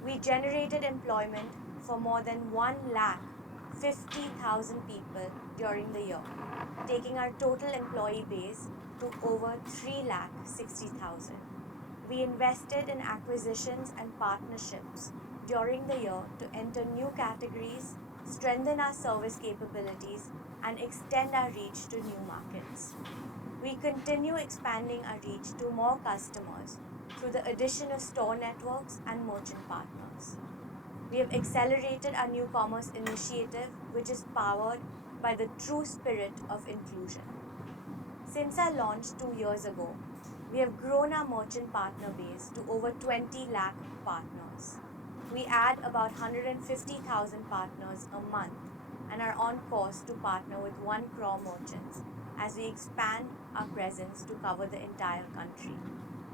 We generated employment for more than 1,50,000 people during the year, taking our total employee base to over 3,60,000. We invested in acquisitions and partnerships during the year to enter new categories, strengthen our service capabilities, and extend our reach to new markets. We continue expanding our reach to more customers through the addition of store networks and merchant partners. We have accelerated our new commerce initiative, which is powered by the true spirit of inclusion. Since our launch 2 years ago, we have grown our merchant partner base to over 20 lakh partners. We add about 150,000 partners a month and are on course to partner with 1 crore merchants as we expand our presence to cover the entire country,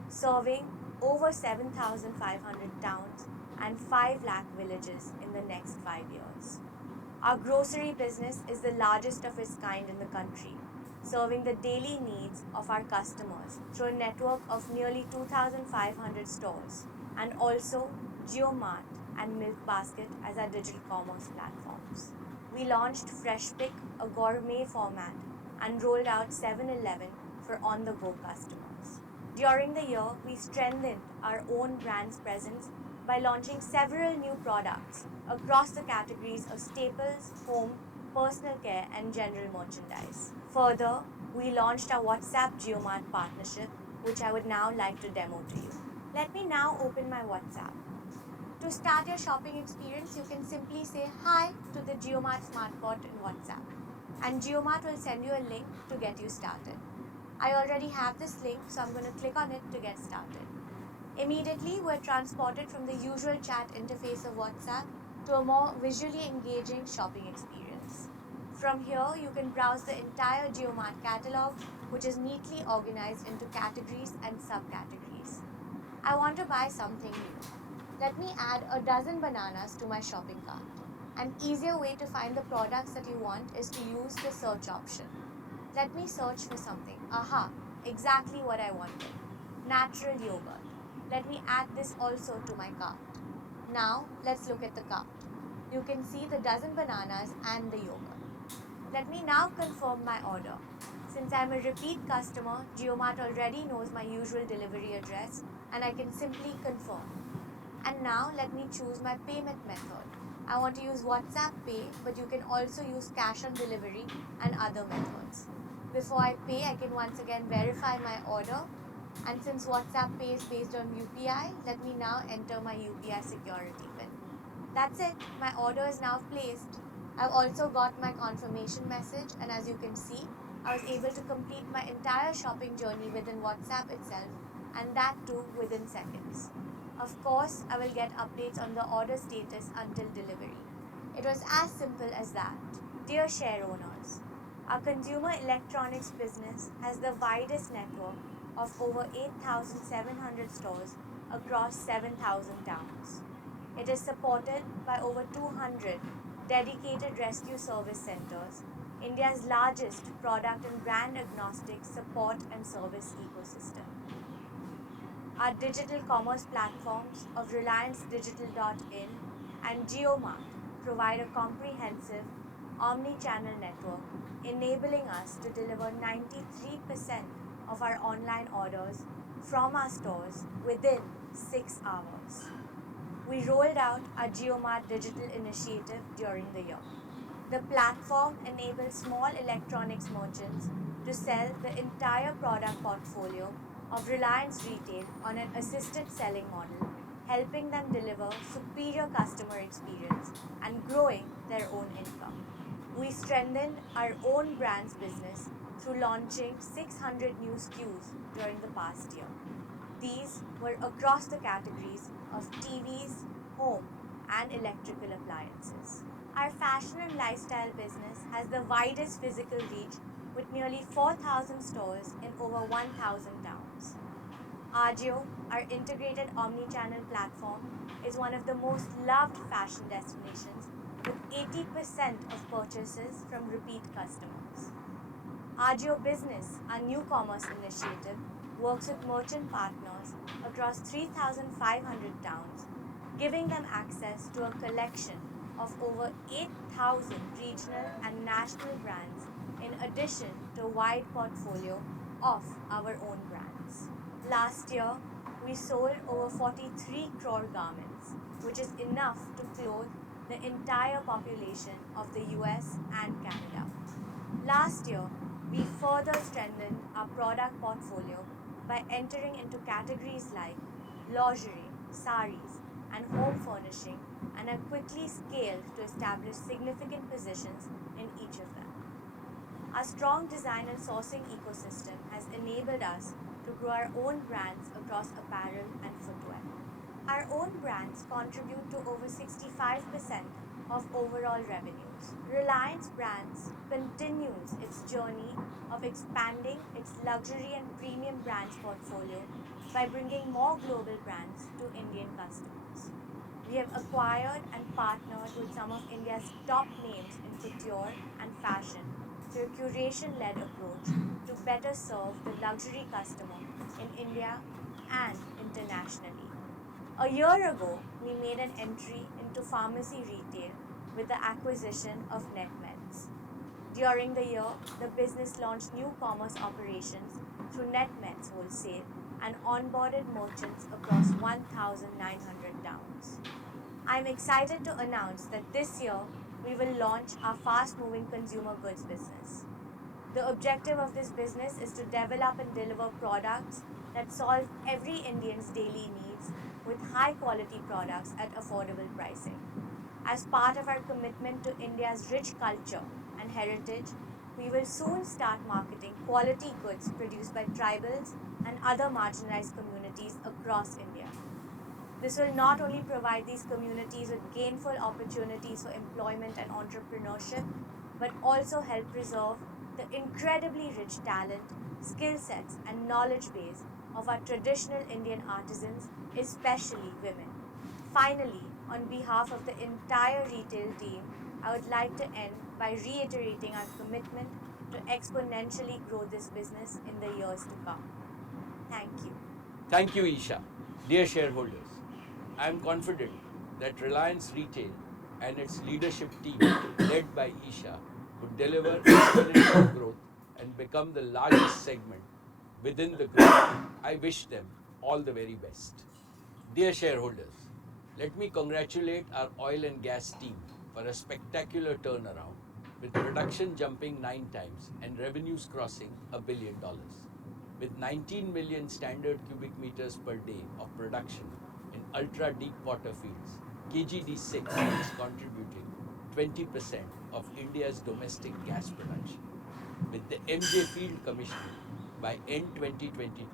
serving over 7,500 towns and 5 lakh villages in the next 5 years. Our grocery business is the largest of its kind in the country, serving the daily needs of our customers through a network of nearly 2,500 stores, and also Geomark and Milk Basket as our digital commerce platforms. We launched Fresh Pick, a gourmet format, and rolled out 7-Eleven for on-the-go customers. During the year, we strengthened our own brand's presence by launching several new products across the categories of staples, home, personal care, and general merchandise. Further, we launched our WhatsApp Geomark partnership, which I would now like to demo to you. Let me now open my WhatsApp. To start your shopping experience, you can simply say hi to the Geomark SmartBot in WhatsApp, and Geomark will send you a link to get you started. I already have this link, so I'm going to click on it to get started. Immediately, we're transported from the usual chat interface of WhatsApp to a more visually engaging shopping experience. From here, you can browse the entire Geomark catalog, which is neatly organized into categories and subcategories. I want to buy something new. Let me add a dozen bananas to my shopping cart. An easier way to find the products that you want is to use the search option. Let me search for something. Aha, exactly what I wanted. Natural yogurt. Let me add this also to my cart. Now, let's look at the cart. You can see the dozen bananas and the yogurt. Let me now confirm my order. Since I'm a repeat customer, Geomark already knows my usual delivery address and I can simply confirm. And now let me choose my payment method. I want to use WhatsApp Pay, but you can also use cash on delivery and other methods. Before I pay, I can once again verify my order. And since WhatsApp Pay is based on UPI, let me now enter my UPI security PIN. That's it, my order is now placed. I've also got my confirmation message, and as you can see, I was able to complete my entire shopping journey within WhatsApp itself, and that too within seconds. Of course, I will get updates on the order status until delivery. It was as simple as that. Dear share owners, our consumer electronics business has the widest network of over 8,700 stores across 7,000 towns. It is supported by over 200 dedicated rescue service centers, India's largest product and brand agnostic support and service ecosystem. Our digital commerce platforms of RelianceDigital.in and Geomark provide a comprehensive omni-channel network, enabling us to deliver 93% of our online orders from our stores within 6 hours. We rolled out our Geomark digital initiative during the year. The platform enables small electronics merchants to sell the entire product portfolio of Reliance Retail on an assisted selling model, helping them deliver superior customer experience and growing their own income. We strengthened our own brands business through launching 600 new SKUs during the past year. These were across the categories of TVs, home, and electrical appliances. Our fashion and lifestyle business has the widest physical reach with nearly 4,000 stores in over 1,000 towns. Agio, our integrated omni-channel platform, is one of the most loved fashion destinations with 80% of purchases from repeat customers. Agio Business, our new commerce initiative, works with merchant partners across 3,500 towns, giving them access to a collection of over 8,000 regional and national brands in addition to a wide portfolio of our own brands. Last year, we sold over 43 crore garments, which is enough to clothe the entire population of the US and Canada. Last year, we further strengthened our product portfolio by entering into categories like lingerie, saris, and home furnishing, and have quickly scaled to establish significant positions in each of them. Our strong design and sourcing ecosystem has enabled us to grow our own brands across apparel and footwear. Our own brands contribute to over 65% of overall revenues. Reliance Brands continues its journey of expanding its luxury and premium brands portfolio by bringing more global brands to Indian customers. We have acquired and partnered with some of India's top names in couture and fashion through a curation led approach to better serve the luxury customer in India and internationally. A year ago, we made an entry into pharmacy retail with the acquisition of NetMeds. During the year, the business launched new commerce operations through NetMeds Wholesale and onboarded merchants across 1,900 towns. I'm excited to announce that this year we will launch our fast moving consumer goods business. The objective of this business is to develop and deliver products that solve every Indian's daily needs with high quality products at affordable pricing. As part of our commitment to India's rich culture and heritage, we will soon start marketing quality goods produced by tribals and other marginalized communities across India. This will not only provide these communities with gainful opportunities for employment and entrepreneurship, but also help preserve the incredibly rich talent, skill sets, and knowledge base of our traditional Indian artisans, especially women. Finally, on behalf of the entire retail team, I would like to end by reiterating our commitment to exponentially grow this business in the years to come. Thank you. Thank you, Isha. Dear shareholders, I am confident that Reliance Retail and its leadership team, led by Isha, would deliver exponential growth and become the largest segment within the group. I wish them all the very best. Dear shareholders, let me congratulate our oil and gas team for a spectacular turnaround, with production jumping 9 times and revenues crossing $1 billion. With 19 million standard cubic meters per day of production in ultra deep water fields, KGD6 is contributing 20% of India's domestic gas production. With the MJ field commissioning by end 2022,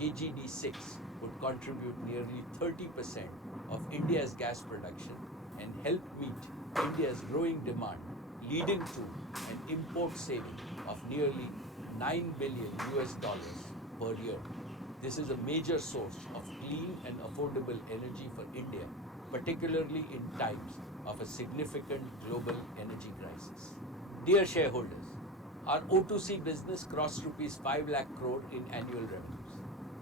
KGD6 would contribute nearly 30% of India's gas production and help meet India's growing demand, leading to an import saving of nearly $9 billion per year. This is a major source of clean and affordable energy for India, particularly in times of a significant global energy crisis. Dear shareholders, our O2C business crossed rupees 5 lakh crore in annual revenues.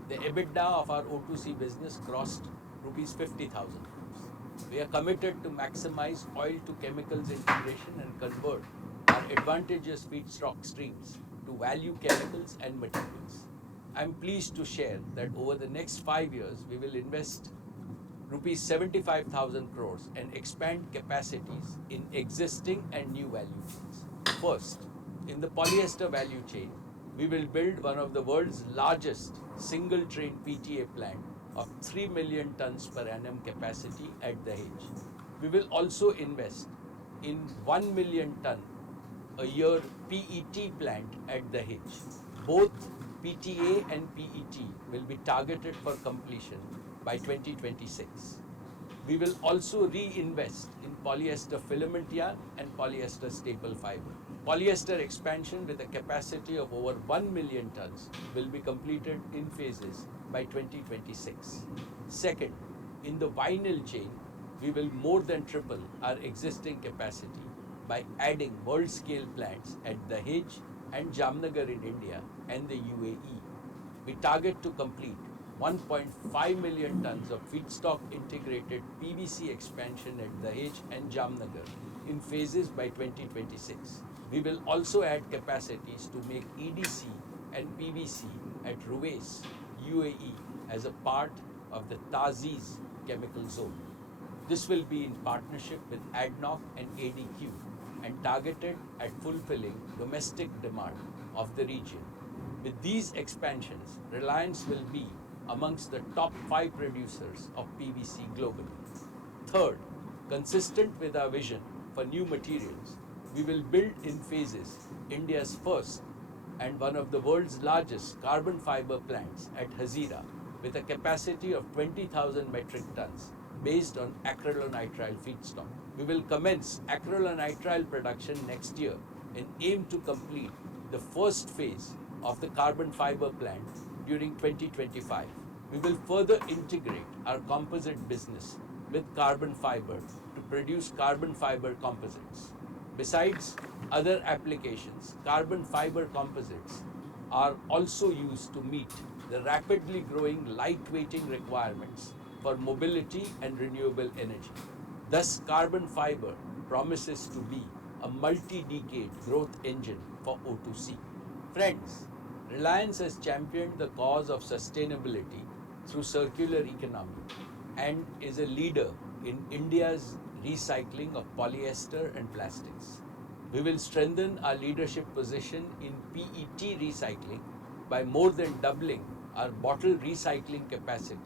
The EBITDA of our O2C business crossed rupees 50,000 crores. We are committed to maximize oil to chemicals integration and convert our advantageous feedstock streams to value chemicals and materials. I am pleased to share that over the next 5 years, we will invest rupees 75,000 crores and expand capacities in existing and new value chains. First, in the polyester value chain, we will build one of the world's largest single train PTA plant of 3 million tons per annum capacity at Dahej. We will also invest in 1 million ton a year PET plant at Dahej. Both PTA and PET will be targeted for completion by 2026. We will also reinvest in polyester filament yarn and polyester staple fiber. Polyester expansion with a capacity of over 1 million tons will be completed in phases by 2026. Second, in the vinyl chain, we will more than triple our existing capacity by adding world-scale plants at Dahej and Jamnagar in India and the UAE. We target to complete 1.5 million tons of feedstock integrated PVC expansion at Dahej and Jamnagar in phases by 2026. We will also add capacities to make EDC and PVC at Ruwais, UAE as a part of the TA'ZIZ chemical zone. This will be in partnership with ADNOC and ADQ and targeted at fulfilling domestic demand of the region. With these expansions, Reliance will be amongst the top 5 producers of PVC globally. Third, consistent with our vision for new materials, we will build in phases India's first and one of the world's largest carbon fiber plants at Hazira with a capacity of 20,000 metric tons based on acrylonitrile feedstock. We will commence acrylonitrile production next year and aim to complete the first phase of the carbon fiber plant during 2025. We will further integrate our composite business with carbon fiber to produce carbon fiber composites. Besides other applications, carbon fiber composites are also used to meet the rapidly growing lightweighting requirements for mobility and renewable energy. Thus, carbon fiber promises to be a multi-decade growth engine for O2C. Friends, Reliance has championed the cause of sustainability through circular economy and is a leader in India's recycling of polyester and plastics. We will strengthen our leadership position in PET recycling by more than doubling our bottle recycling capacity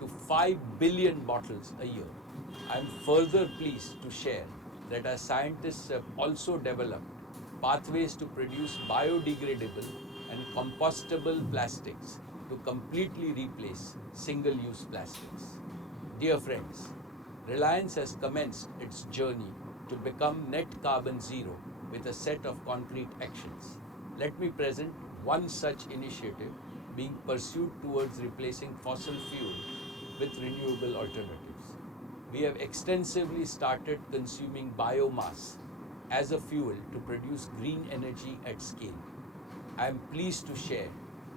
to 5 billion bottles a year. I am further pleased to share that our scientists have also developed pathways to produce biodegradable and compostable plastics to completely replace single-use plastics. Dear friends, Reliance has commenced its journey to become net carbon zero with a set of concrete actions. Let me present one such initiative being pursued towards replacing fossil fuel with renewable alternatives. We have extensively started consuming biomass as a fuel to produce green energy at scale. I am pleased to share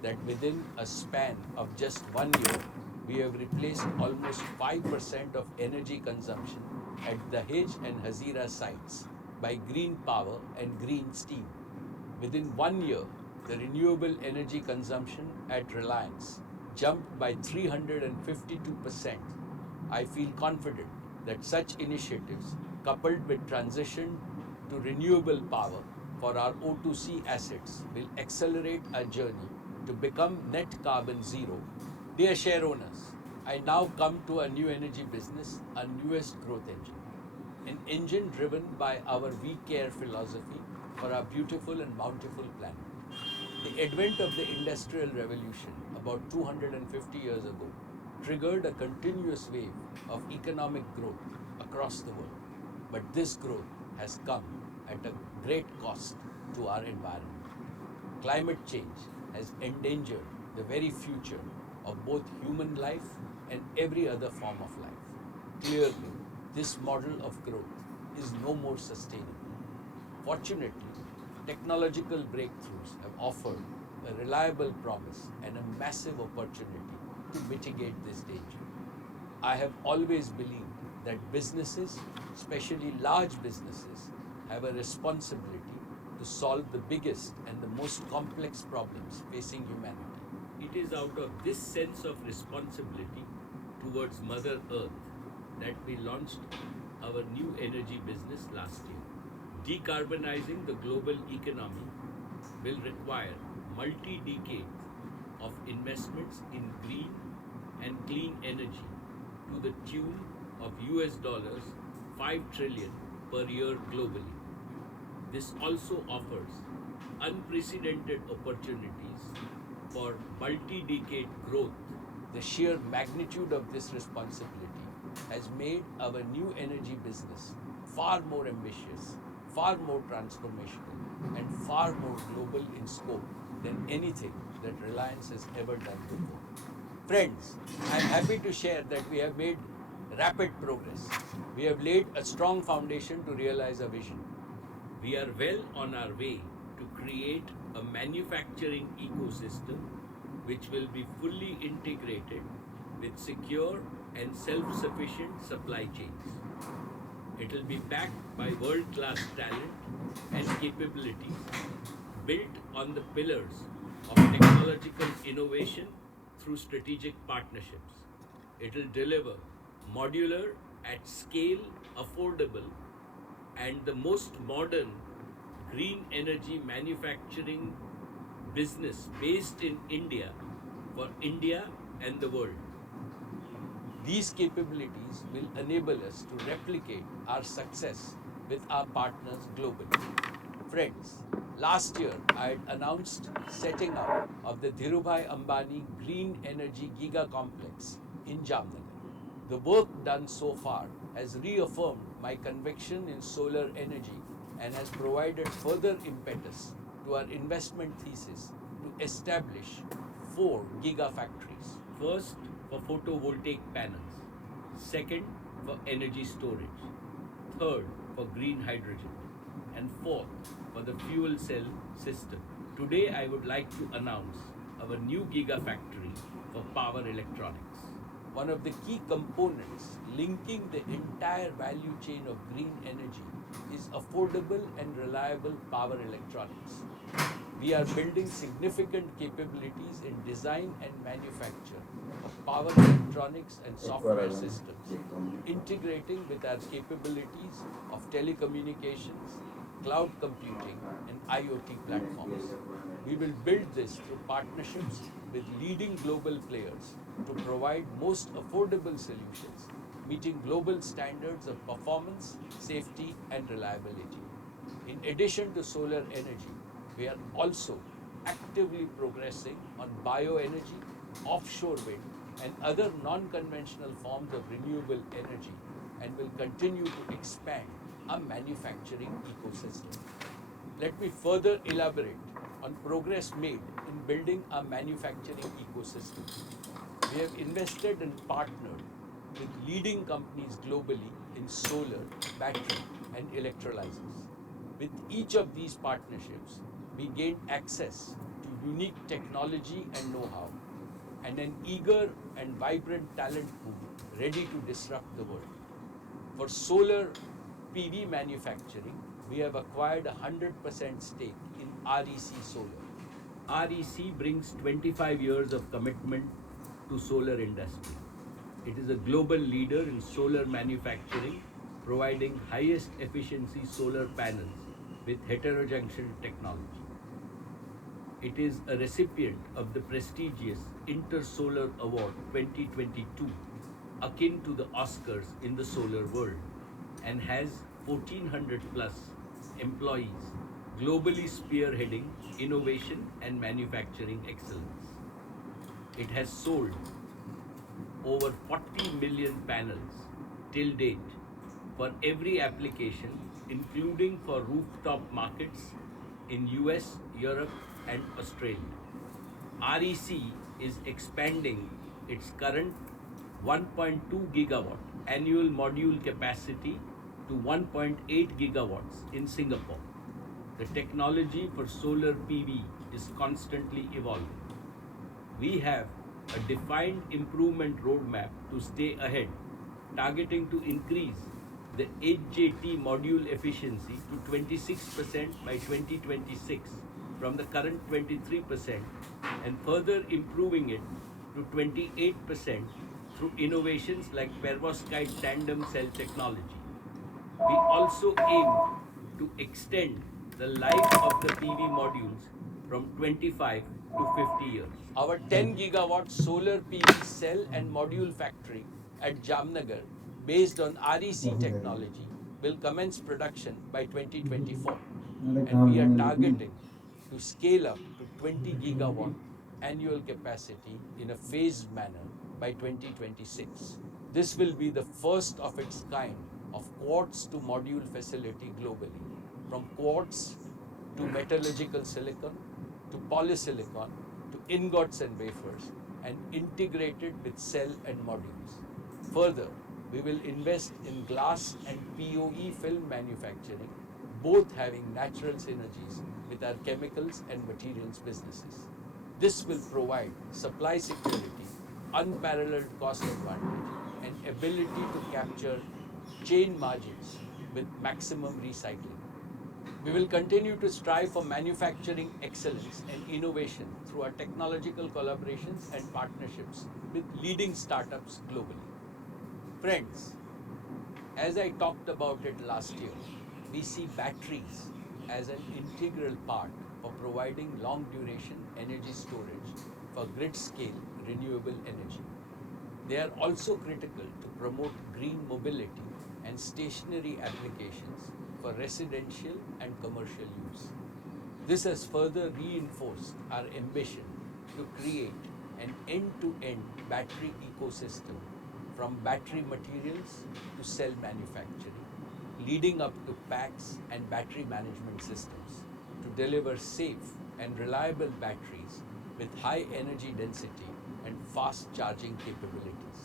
that within a span of just 1 year, we have replaced almost 5% of energy consumption at the Dahej and Hazira sites by green power and green steam. Within 1 year, the renewable energy consumption at Reliance jumped by 352%. I feel confident that such initiatives, coupled with transition to renewable power for our O2C assets, will accelerate our journey to become net carbon zero. Dear share owners, I now come to our new energy business, our newest growth engine. An engine driven by our We Care philosophy for our beautiful and bountiful planet. The advent of the Industrial Revolution about 250 years ago triggered a continuous wave of economic growth across the world. But this growth has come at a great cost to our environment. Climate change has endangered the very future of both human life and every other form of life. Clearly, this model of growth is no more sustainable. Fortunately, technological breakthroughs have offered a reliable promise and a massive opportunity to mitigate this danger. I have always believed that businesses, especially large businesses, have a responsibility to solve the biggest and the most complex problems facing humanity. It is out of this sense of responsibility towards Mother Earth that we launched our new energy business last year. Decarbonizing the global economy will require multi-decades of investments in green and clean energy to the tune of US$ 5 trillion per year globally. This also offers unprecedented opportunities for multi-decade growth. The sheer magnitude of this responsibility has made our new energy business far more ambitious, far more transformational, and far more global in scope than anything that Reliance has ever done before. Friends, I am happy to share that we have made rapid progress. We have laid a strong foundation to realize our vision. We are well on our way to create a manufacturing ecosystem which will be fully integrated with secure and self-sufficient supply chains. It will be backed by world-class talent and capabilities built on the pillars of technological innovation through strategic partnerships. It will deliver modular, at scale, affordable, and the most modern green energy manufacturing business based in India for India and the world. These capabilities will enable us to replicate our success with our partners globally. Friends, Last year, I had announced setting up of the Dhirubhai Ambani Green Energy Giga Complex in Jamnagar. The work done so far has reaffirmed my conviction in solar energy and has provided further impetus to our investment thesis to establish 4 gigafactories. First, for photovoltaic panels. Second, for energy storage. Third, for green hydrogen. And fourth, for the fuel cell system. Today, I would like to announce our new gigafactory for power electronics. One of the key components linking the entire value chain of green energy is affordable and reliable power electronics. We are building significant capabilities in design and manufacture of power electronics and software systems, integrating with our capabilities of telecommunications, cloud computing, and IoT platforms. We will build this through partnerships with leading global players to provide most affordable solutions, meeting global standards of performance, safety, and reliability. In addition to solar energy, we are also actively progressing on bioenergy, offshore wind, and other non-conventional forms of renewable energy, and will continue to expand our manufacturing ecosystem. Let me further elaborate on progress made in building our manufacturing ecosystem. We have invested and partnered with leading companies globally in solar, battery, and electrolyzers. With each of these partnerships, we gained access to unique technology and know-how, and an eager and vibrant talent pool ready to disrupt the world. For solar PV manufacturing, we have acquired a 100% stake in REC Solar. REC brings 25 years of commitment to solar industry. It is a global leader in solar manufacturing, providing highest efficiency solar panels with heterojunction technology. It is a recipient of the prestigious Intersolar Award 2022, akin to the Oscars in the solar world, and has 1400 plus employees globally spearheading innovation and manufacturing excellence. It has sold over 40 million panels till date for every application, including for rooftop markets in US, Europe, and Australia. REC is expanding its current 1.2 gigawatt annual module capacity to 1.8 gigawatts in Singapore. The technology for solar PV is constantly evolving. We have a defined improvement roadmap to stay ahead, targeting to increase the HJT module efficiency to 26% by 2026 from the current 23% and further improving it to 28% through innovations like perovskite tandem cell technology. We also aim to extend the life of the PV modules from 25 to 50 years. Our 10 gigawatt solar PV cell and module factory at Jamnagar, based on REC technology, will commence production by 2024, and we are targeting to scale up to 20 gigawatt annual capacity in a phased manner by 2026. This will be the first of its kind of quartz to module facility globally, from quartz to metallurgical silicon to polysilicon to ingots and wafers, and integrated with cell and modules. Further, we will invest in glass and POE film manufacturing, both having natural synergies with our chemicals and materials businesses. This will provide supply security, unparalleled cost advantage, and ability to capture chain margins with maximum recycling. We will continue to strive for manufacturing excellence and innovation through our technological collaborations and partnerships with leading startups globally. Friends, as I talked about it last year, we see batteries as an integral part for providing long duration energy storage for grid scale renewable energy. They are also critical to promote green mobility and stationary applications for residential and commercial use. This has further reinforced our ambition to create an end-to-end battery ecosystem from battery materials to cell manufacturing, leading up to packs and battery management systems to deliver safe and reliable batteries with high energy density and fast charging capabilities.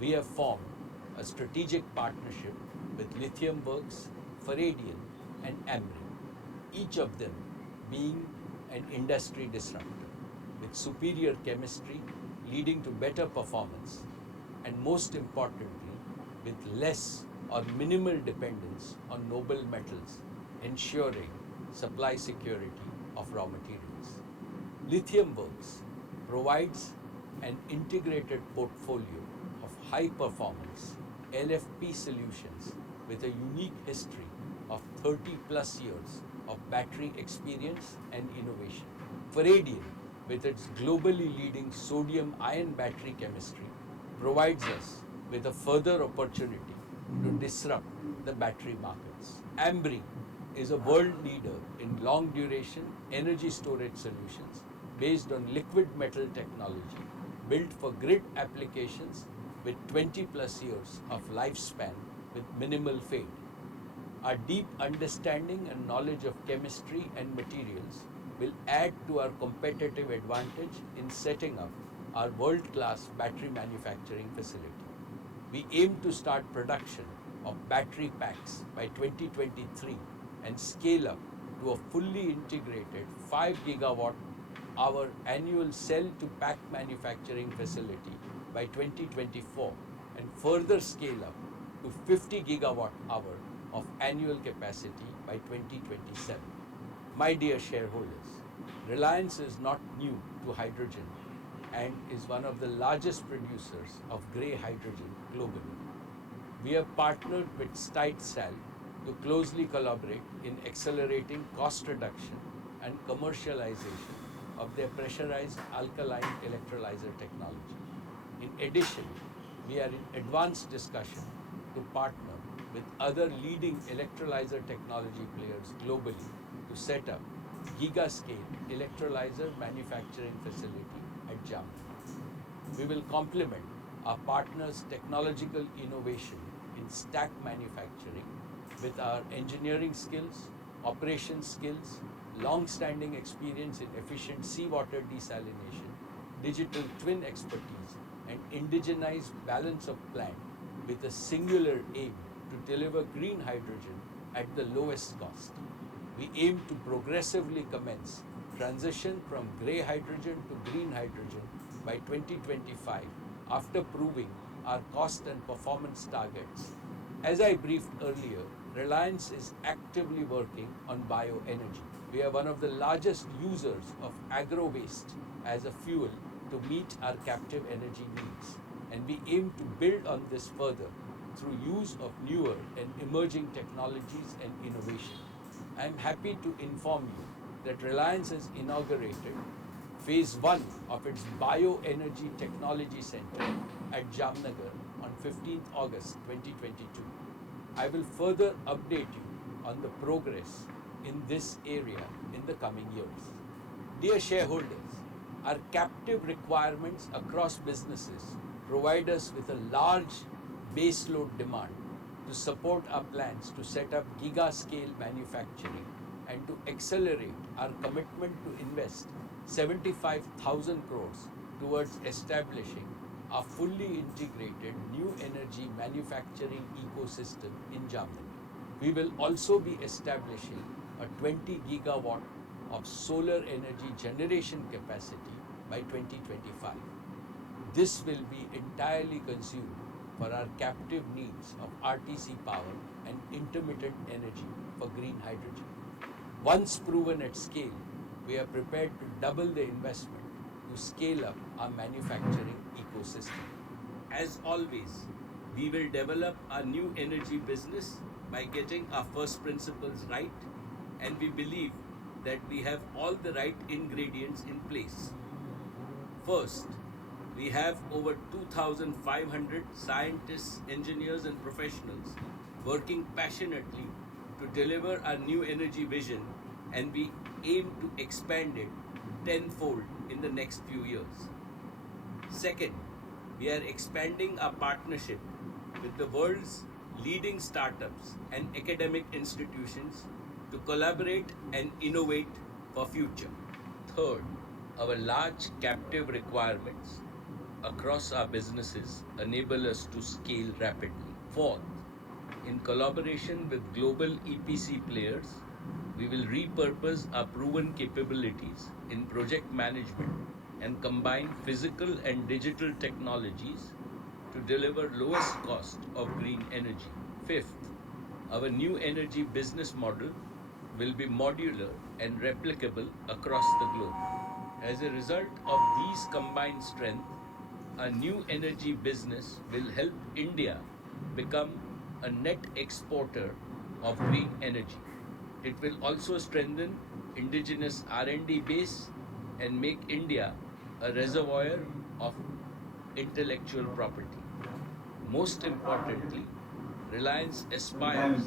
We have formed a strategic partnership with Lithium Works, Faradian, and Amri, each of them being an industry disruptor with superior chemistry leading to better performance, and most importantly, with less or minimal dependence on noble metals, ensuring supply security of raw materials. Lithium Works provides an integrated portfolio of high performance LFP solutions with a unique history of 30 plus years of battery experience and innovation. Faradian, with its globally leading sodium ion battery chemistry, provides us with a further opportunity to disrupt the battery markets. Ambri is a world leader in long duration energy storage solutions based on liquid metal technology built for grid applications with 20 plus years of lifespan with minimal fade. Our deep understanding and knowledge of chemistry and materials will add to our competitive advantage in setting up our world-class battery manufacturing facility. We aim to start production of battery packs by 2023 and scale up to a fully integrated 5 gigawatt hour annual cell to pack manufacturing facility by 2024 and further scale up to 50 gigawatt hour of annual capacity by 2027. My dear shareholders, Reliance is not new to hydrogen and is one of the largest producers of grey hydrogen globally. We have partnered with Stitesal to closely collaborate in accelerating cost reduction and commercialization of their pressurized alkaline electrolyzer technology. In addition, we are in advanced discussion to partner with other leading electrolyzer technology players globally to set up giga-scale electrolyzer manufacturing facility at Jamnagar. We will complement our partners' technological innovation in stack manufacturing with our engineering skills, operations skills, long-standing experience in efficient seawater desalination, digital twin expertise, and indigenized balance of plant with a singular aim to deliver green hydrogen at the lowest cost. We aim to progressively commence transition from grey hydrogen to green hydrogen by 2025 after proving our cost and performance targets. As I briefed earlier, Reliance is actively working on bioenergy. We are one of the largest users of agro waste as a fuel to meet our captive energy needs, and we aim to build on this further through use of newer and emerging technologies and innovation. I am happy to inform you that Reliance has inaugurated Phase 1 of its Bioenergy Technology Center at Jamnagar on 15th August 2022. I will further update you on the progress in this area in the coming years. Dear shareholders, our captive requirements across businesses provide us with a large baseload demand to support our plans to set up giga-scale manufacturing and to accelerate our commitment to invest 75,000 crores towards establishing a fully integrated new energy manufacturing ecosystem in Jamnagar. We will also be establishing a 20 gigawatt of solar energy generation capacity by 2025. This will be entirely consumed for our captive needs of RTC power and intermittent energy for green hydrogen. Once proven at scale, we are prepared to double the investment to scale up our manufacturing ecosystem. As always, we will develop our new energy business by getting our first principles right, and we believe that we have all the right ingredients in place. First, we have over 2,500 scientists, engineers, and professionals working passionately to deliver our new energy vision and we aim to expand it tenfold in the next few years. Second, we are expanding our partnership with the world's leading startups and academic institutions to collaborate and innovate for future. Third, our large captive requirements across our businesses enable us to scale rapidly. Fourth, in collaboration with global EPC players, we will repurpose our proven capabilities in project management and combine physical and digital technologies to deliver lowest cost of green energy. Fifth, our new energy business model will be modular and replicable across the globe. As a result of these combined strengths, a new energy business will help India become a net exporter of green energy. It will also strengthen indigenous R&D base and make India a reservoir of intellectual property. Most importantly, Reliance aspires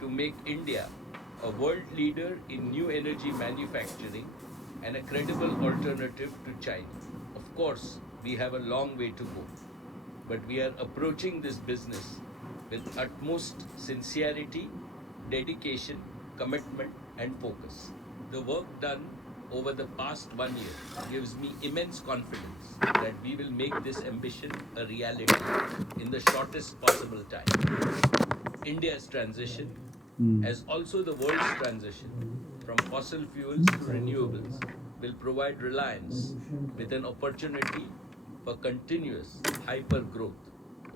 to make India a world leader in new energy manufacturing and a credible alternative to China. Of course, we have a long way to go, but we are approaching this business with utmost sincerity, dedication, commitment, and focus. The work done over the past 1 year gives me immense confidence that we will make this ambition a reality in the shortest possible time. India's transition, as also the world's transition from fossil fuels to renewables, will provide Reliance with an opportunity for continuous hyper growth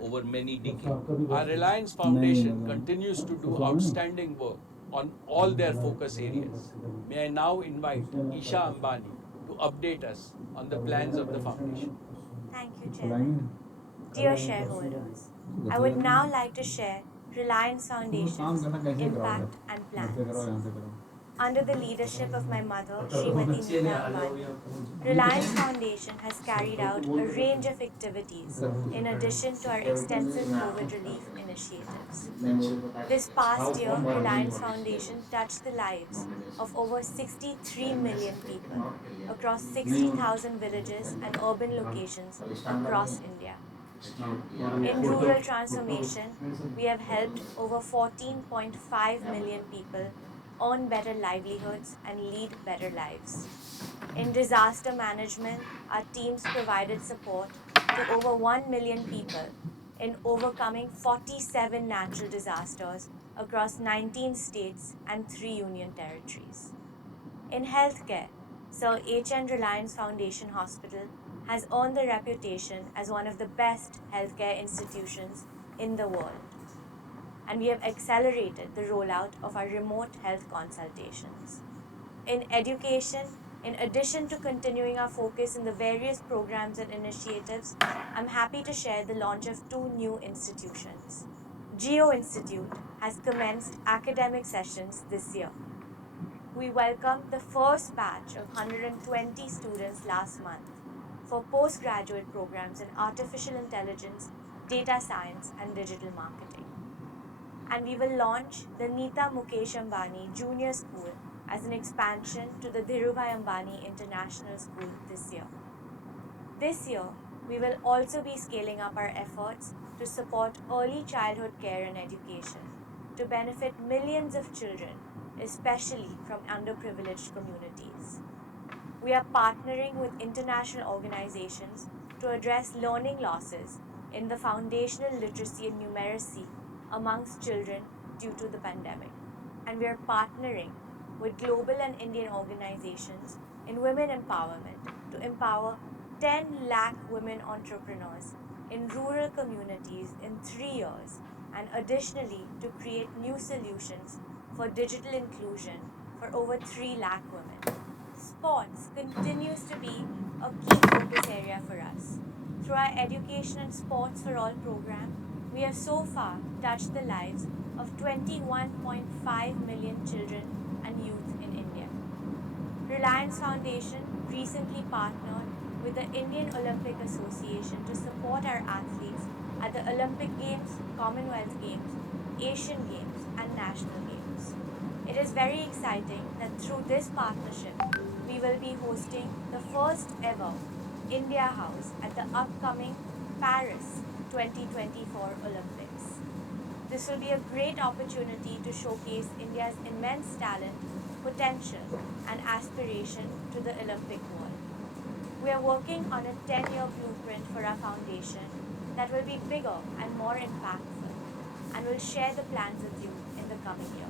over many decades. Our Reliance Foundation continues to do outstanding work on all their focus areas. May I now invite Isha Ambani to update us on the plans of the foundation. Thank you, Chairman. Dear shareholders, I would now like to share Reliance Foundation's impact and plans. Under the leadership of my mother, Srimati Neeta Ambani, Reliance Foundation has carried out a range of activities in addition to our extensive COVID relief initiatives. This past year, Reliance Foundation touched the lives of over 63 million people across 60,000 villages and urban locations across India. In rural transformation, we have helped over 14.5 million people earn better livelihoods and lead better lives. In disaster management, our teams provided support to over 1 million people in overcoming 47 natural disasters across 19 states and 3 union territories. In healthcare, Sir H.N. Reliance Foundation Hospital has earned the reputation as one of the best healthcare institutions in the world. And we have accelerated the rollout of our remote health consultations. In education, in addition to continuing our focus in the various programs and initiatives, I'm happy to share the launch of 2 new institutions. Geo Institute has commenced academic sessions this year. We welcomed the first batch of 120 students last month for postgraduate programs in artificial intelligence, data science, and digital marketing. And we will launch the Neeta Mukesh Ambani Junior School as an expansion to the Dhirubhai Ambani International School this year. This year, we will also be scaling up our efforts to support early childhood care and education to benefit millions of children, especially from underprivileged communities. We are partnering with international organizations to address learning losses in the foundational literacy and numeracy amongst children due to the pandemic. And we are partnering with global and Indian organizations in women empowerment to empower 10 lakh women entrepreneurs in rural communities in 3 years, and additionally to create new solutions for digital inclusion for over 3 lakh women. Sports continues to be a key focus area for us. Through our Education and Sports for All program, we have so far touched the lives of 21.5 million children and youth in India. Reliance Foundation recently partnered with the Indian Olympic Association to support our athletes at the Olympic Games, Commonwealth Games, Asian Games, and National Games. It is very exciting that through this partnership, we will be hosting the first ever India House at the upcoming Paris 2024 Olympics. This will be a great opportunity to showcase India's immense talent, potential, and aspiration to the Olympic world. We are working on a 10-year blueprint for our foundation that will be bigger and more impactful, and will share the plans with you in the coming year.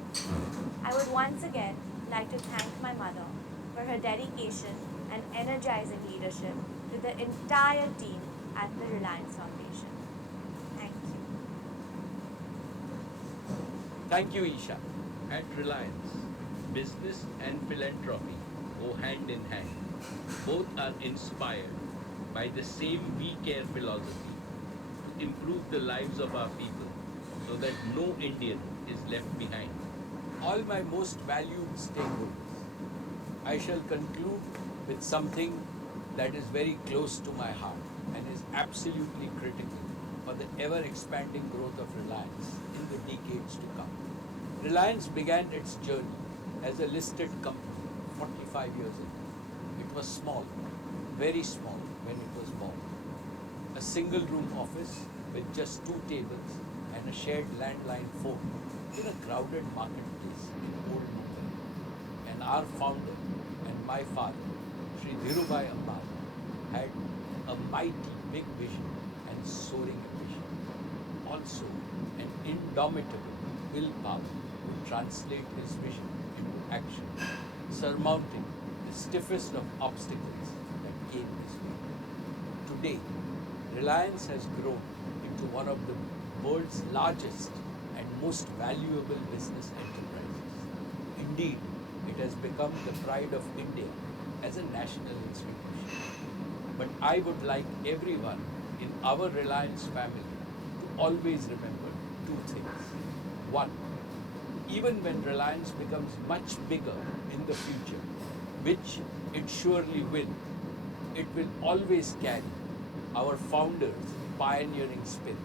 I would once again like to thank my mother for her dedication and energizing leadership to the entire team at the Reliance Foundation. Thank you. Thank you, Isha. At Reliance, business and philanthropy go hand in hand. Both are inspired by the same We Care philosophy to improve the lives of our people so that no Indian is left behind. All my most valued stakeholders, I shall conclude with something that is very close to my heart and is absolutely critical for the ever expanding growth of Reliance in the decades to come. Reliance began its journey as a listed company 45 years ago. It was small, very small when it was born. A single room office with just 2 tables and a shared landline phone in a crowded marketplace in old Mumbai. And our founder and my father, Sri Dhirubhai Ambani, had a mighty big vision and soaring ambition. Also, an indomitable willpower to translate his vision into action, surmounting the stiffest of obstacles that came his way. Today, Reliance has grown into one of the world's largest and most valuable business enterprises. Indeed, it has become the pride of India as a national institution. But I would like everyone in our Reliance family to always remember 2 things. One, even when Reliance becomes much bigger in the future, which it surely will always carry our founders' pioneering spirit.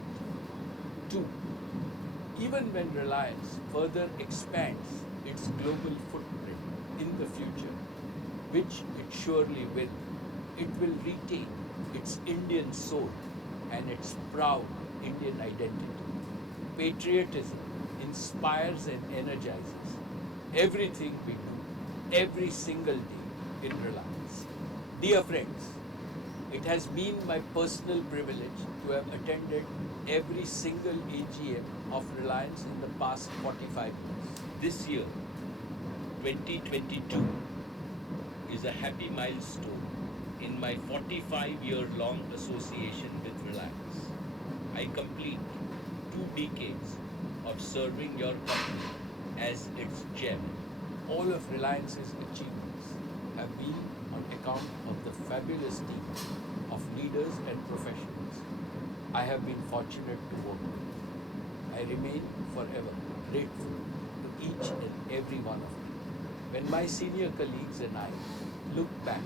2, even when Reliance further expands its global footprint in the future, which it surely will retain its Indian soul and its proud Indian identity. Patriotism inspires and energizes everything we do every single day in Reliance. Dear friends, it has been my personal privilege to have attended every single AGM of Reliance in the past 45 years. This year, 2022, is a happy milestone in my 45-year-long association with Reliance. I complete 2 decades of serving your company as its chairman. All of Reliance's achievements have been on account of the fabulous team of leaders and professionals I have been fortunate to work with. I remain forever grateful to each and every one of you. When my senior colleagues and I look back,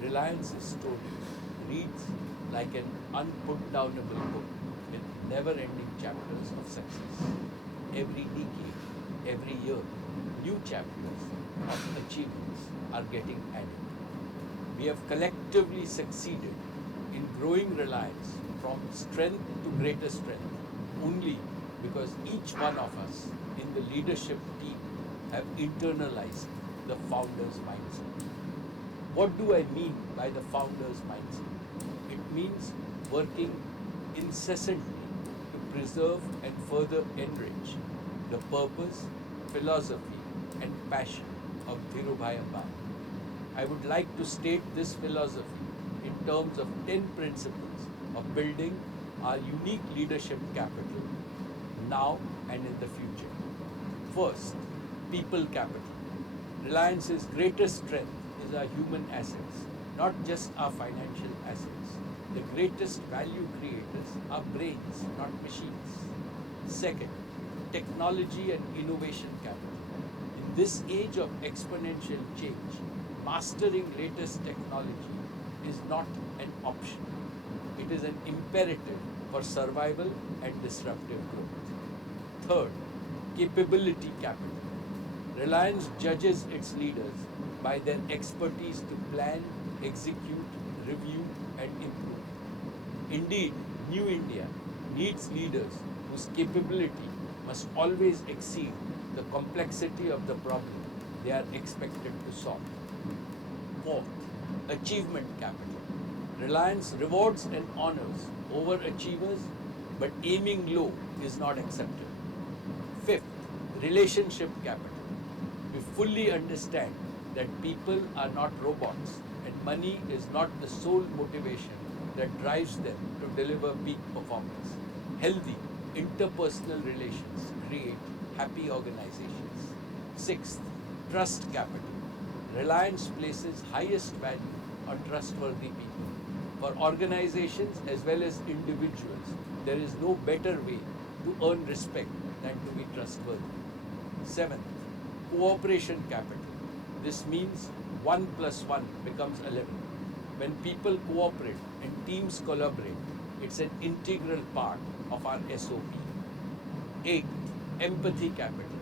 Reliance's story reads like an unputdownable book with never-ending chapters of success. Every decade, every year, new chapters of achievements are getting added. We have collectively succeeded in growing Reliance from strength to greater strength only because each one of us in the leadership team have internalized the founder's mindset. What do I mean by the founder's mindset? It means working incessantly to preserve and further enrich the purpose, philosophy, and passion of Dhirubhai Ambani. I would like to state this philosophy in terms of 10 principles of building our unique leadership capital now and in the future. First, people capital. Reliance's greatest strength is our human assets, not just our financial assets. The greatest value creators are brains, not machines. Second, technology and innovation capital. In this age of exponential change, mastering latest technology is not an option. It is an imperative for survival and disruptive growth. Third, capability capital. Reliance judges its leaders by their expertise to plan, execute, review, and improve. Indeed, New India needs leaders whose capability must always exceed the complexity of the problem they are expected to solve. Fourth, achievement capital. Reliance rewards and honors overachievers, but aiming low is not acceptable. Fifth, relationship capital. We fully understand that people are not robots and money is not the sole motivation that drives them to deliver peak performance. Healthy interpersonal relations create happy organizations. Sixth, trust capital. Reliance places highest value on trustworthy people. For organizations as well as individuals, there is no better way to earn respect than to be trustworthy. Seventh, cooperation capital. This means 1 plus 1 becomes 11. When people cooperate and teams collaborate, it's an integral part of our SOP. Eighth, empathy capital.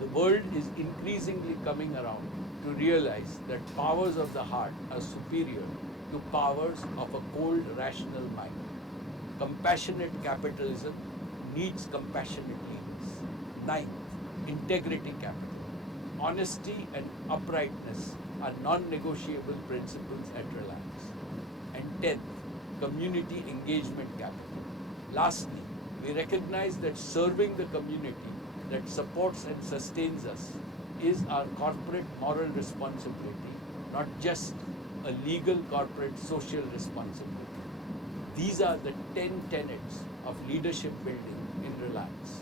The world is increasingly coming around to realize that powers of the heart are superior to powers of a cold, rational mind. Compassionate capitalism needs compassionate leaders. Ninth, integrity capital. Honesty and uprightness are non-negotiable principles at Reliance. And 10th, community engagement capital. Lastly, we recognize that serving the community that supports and sustains us is our corporate moral responsibility, not just a legal corporate social responsibility. These are the 10 tenets of leadership building in Reliance.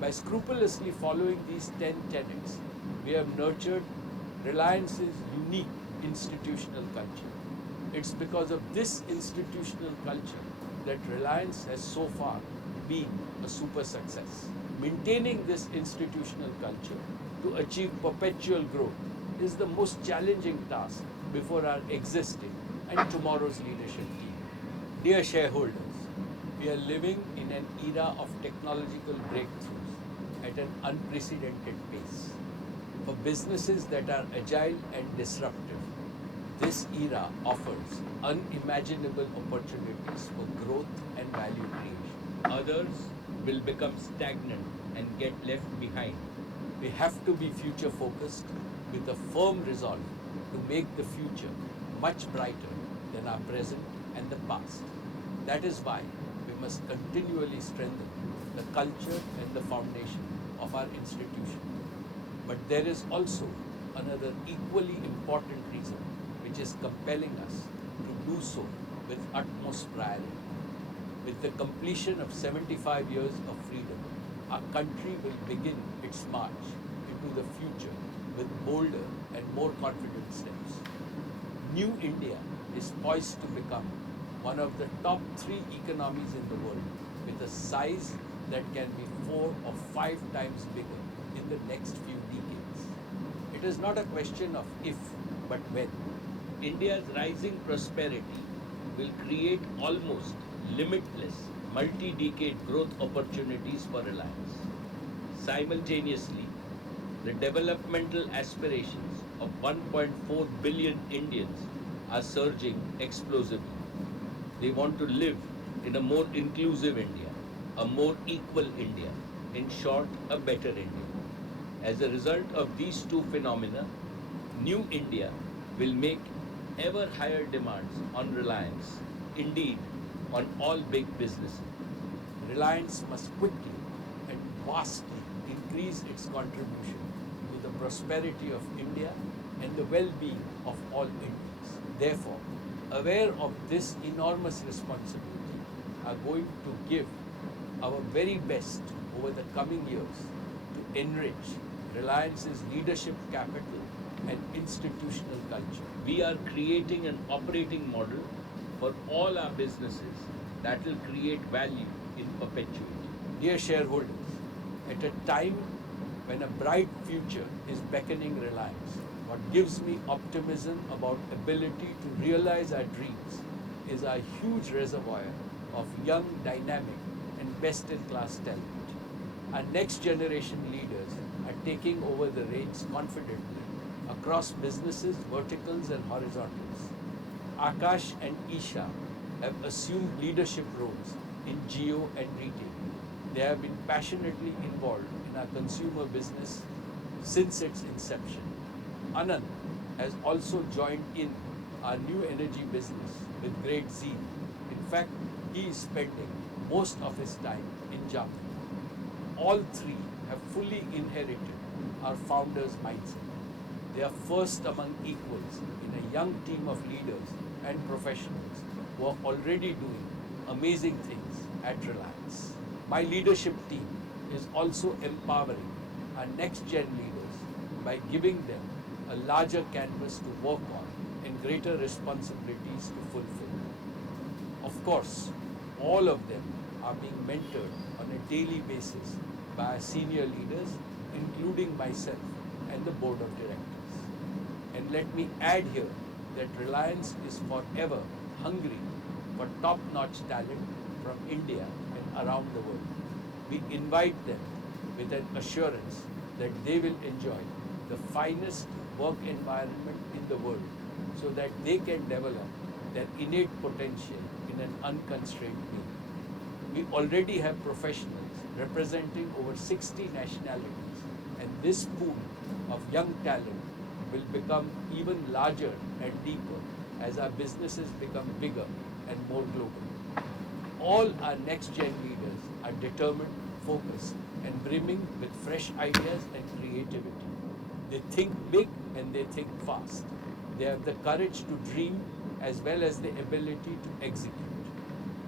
By scrupulously following these 10 tenets, we have nurtured Reliance's unique institutional culture. It's because of this institutional culture that Reliance has so far been a super success. Maintaining this institutional culture to achieve perpetual growth is the most challenging task before our existing and tomorrow's leadership team. Dear shareholders, we are living in an era of technological breakthroughs at an unprecedented pace. For businesses that are agile and disruptive, this era offers unimaginable opportunities for growth and value creation. Others will become stagnant and get left behind. We have to be future focused with a firm resolve to make the future much brighter than our present and the past. That is why we must continually strengthen the culture and the foundation of our institution. But there is also another equally important reason which is compelling us to do so with utmost priority. With the completion of 75 years of freedom, our country will begin its march into the future with bolder and more confident steps. New India is poised to become one of the top 3 economies in the world with a size that can be 4 or 5 times bigger in the next few decades. It is not a question of if, but when. India's rising prosperity will create almost limitless multi-decade growth opportunities for Reliance. Simultaneously, the developmental aspirations of 1.4 billion Indians are surging explosively. They want to live in a more inclusive India, a more equal India, in short, a better India. As a result of these two phenomena, New India will make ever higher demands on Reliance, indeed on all big businesses. Reliance must quickly and vastly increase its contribution to the prosperity of India and the well-being of all Indians. Therefore, aware of this enormous responsibility, are going to give our very best over the coming years to enrich Reliance's leadership capital and institutional culture. We are creating an operating model for all our businesses that will create value in perpetuity. Dear shareholders, at a time when a bright future is beckoning Reliance, what gives me optimism about ability to realize our dreams is our huge reservoir of young, dynamic and best-in-class talent. Our next generation leaders are are taking over the reins confidently across businesses, verticals and horizontals. Akash and Isha have assumed leadership roles in Geo and retail. They have been passionately involved in our consumer business since its inception. Anand has also joined in our new energy business with great zeal. In fact, he is spending most of his time in Jamnagar. All three have fully inherited our founders' mindset. They are first among equals in a young team of leaders and professionals who are already doing amazing things at Reliance. My leadership team is also empowering our next gen leaders by giving them a larger canvas to work on and greater responsibilities to fulfill. Of course, all of them are being mentored on a daily basis by our senior leaders, including myself and the board of directors. And let me add here that Reliance is forever hungry for top-notch talent from India and around the world. We invite them with an assurance that they will enjoy the finest work environment in the world so that they can develop their innate potential in an unconstrained way. We already have professionals representing over 60 nationalities, and this pool of young talent will become even larger and deeper as our businesses become bigger and more global. All our next gen leaders are determined, focused, and brimming with fresh ideas and creativity. They think big and they think fast. They have the courage to dream as well as the ability to execute.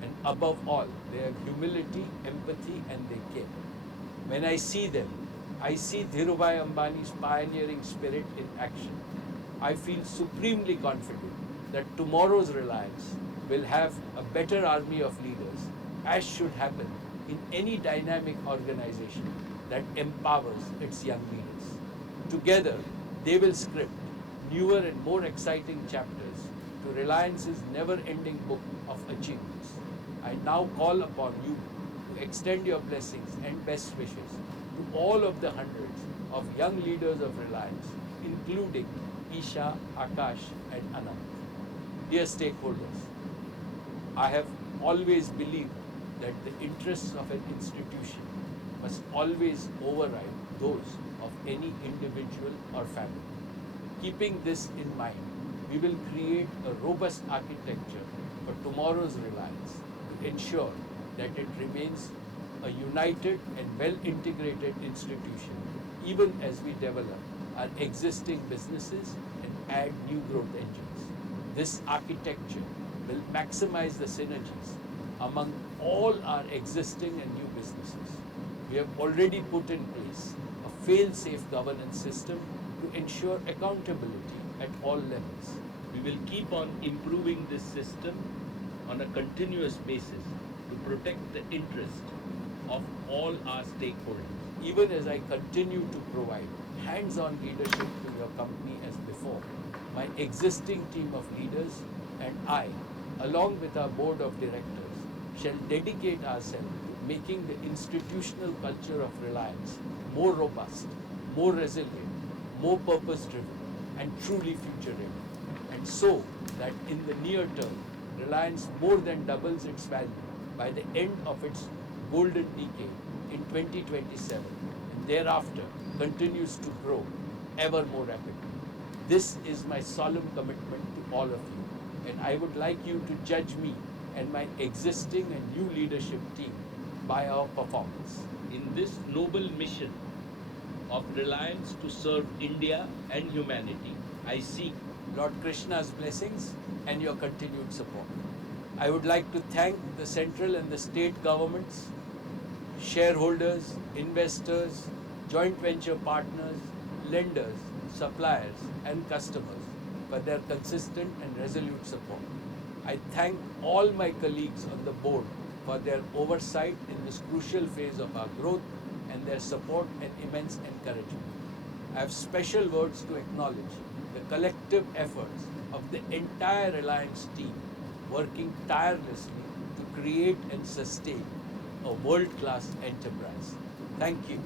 And above all, they have humility, empathy, and they care. When I see them, I see Dhirubhai Ambani's pioneering spirit in action. I feel supremely confident that tomorrow's Reliance will have a better army of leaders, as should happen in any dynamic organization that empowers its young leaders. Together, they will script newer and more exciting chapters to Reliance's never-ending book of achievements. I now call upon you to extend your blessings and best wishes to all of the hundreds of young leaders of Reliance, including Isha, Akash, and Anand. Dear stakeholders, I have always believed that the interests of an institution must always override those of any individual or family. Keeping this in mind, we will create a robust architecture for tomorrow's Reliance to ensure that it remains a united and well-integrated institution even as we develop our existing businesses and add new growth engines. This architecture will maximize the synergies among all our existing and new businesses. We have already put in place a fail-safe governance system to ensure accountability at all levels. We will keep on improving this system on a continuous basis to protect the interest of all our stakeholders. Even as I continue to provide hands-on leadership to your company as before, my existing team of leaders and I, along with our board of directors, shall dedicate ourselves to making the institutional culture of Reliance more robust, more resilient, more purpose-driven, and truly future-ready. And so that in the near term, Reliance more than doubles its value by the end of its golden decade in 2027 and thereafter continues to grow ever more rapidly. This is my solemn commitment to all of you, and I would like you to judge me and my existing and new leadership team by our performance. In this noble mission of Reliance to serve India and humanity, I seek Lord Krishna's blessings and your continued support. I would like to thank the central and the state governments, shareholders, investors, joint venture partners, lenders, suppliers, and customers for their consistent and resolute support. I thank all my colleagues on the board for their oversight in this crucial phase of our growth and their support and immense encouragement. I have special words to acknowledge the collective efforts of the entire Reliance team working tirelessly to create and sustain a world-class enterprise. Thank you.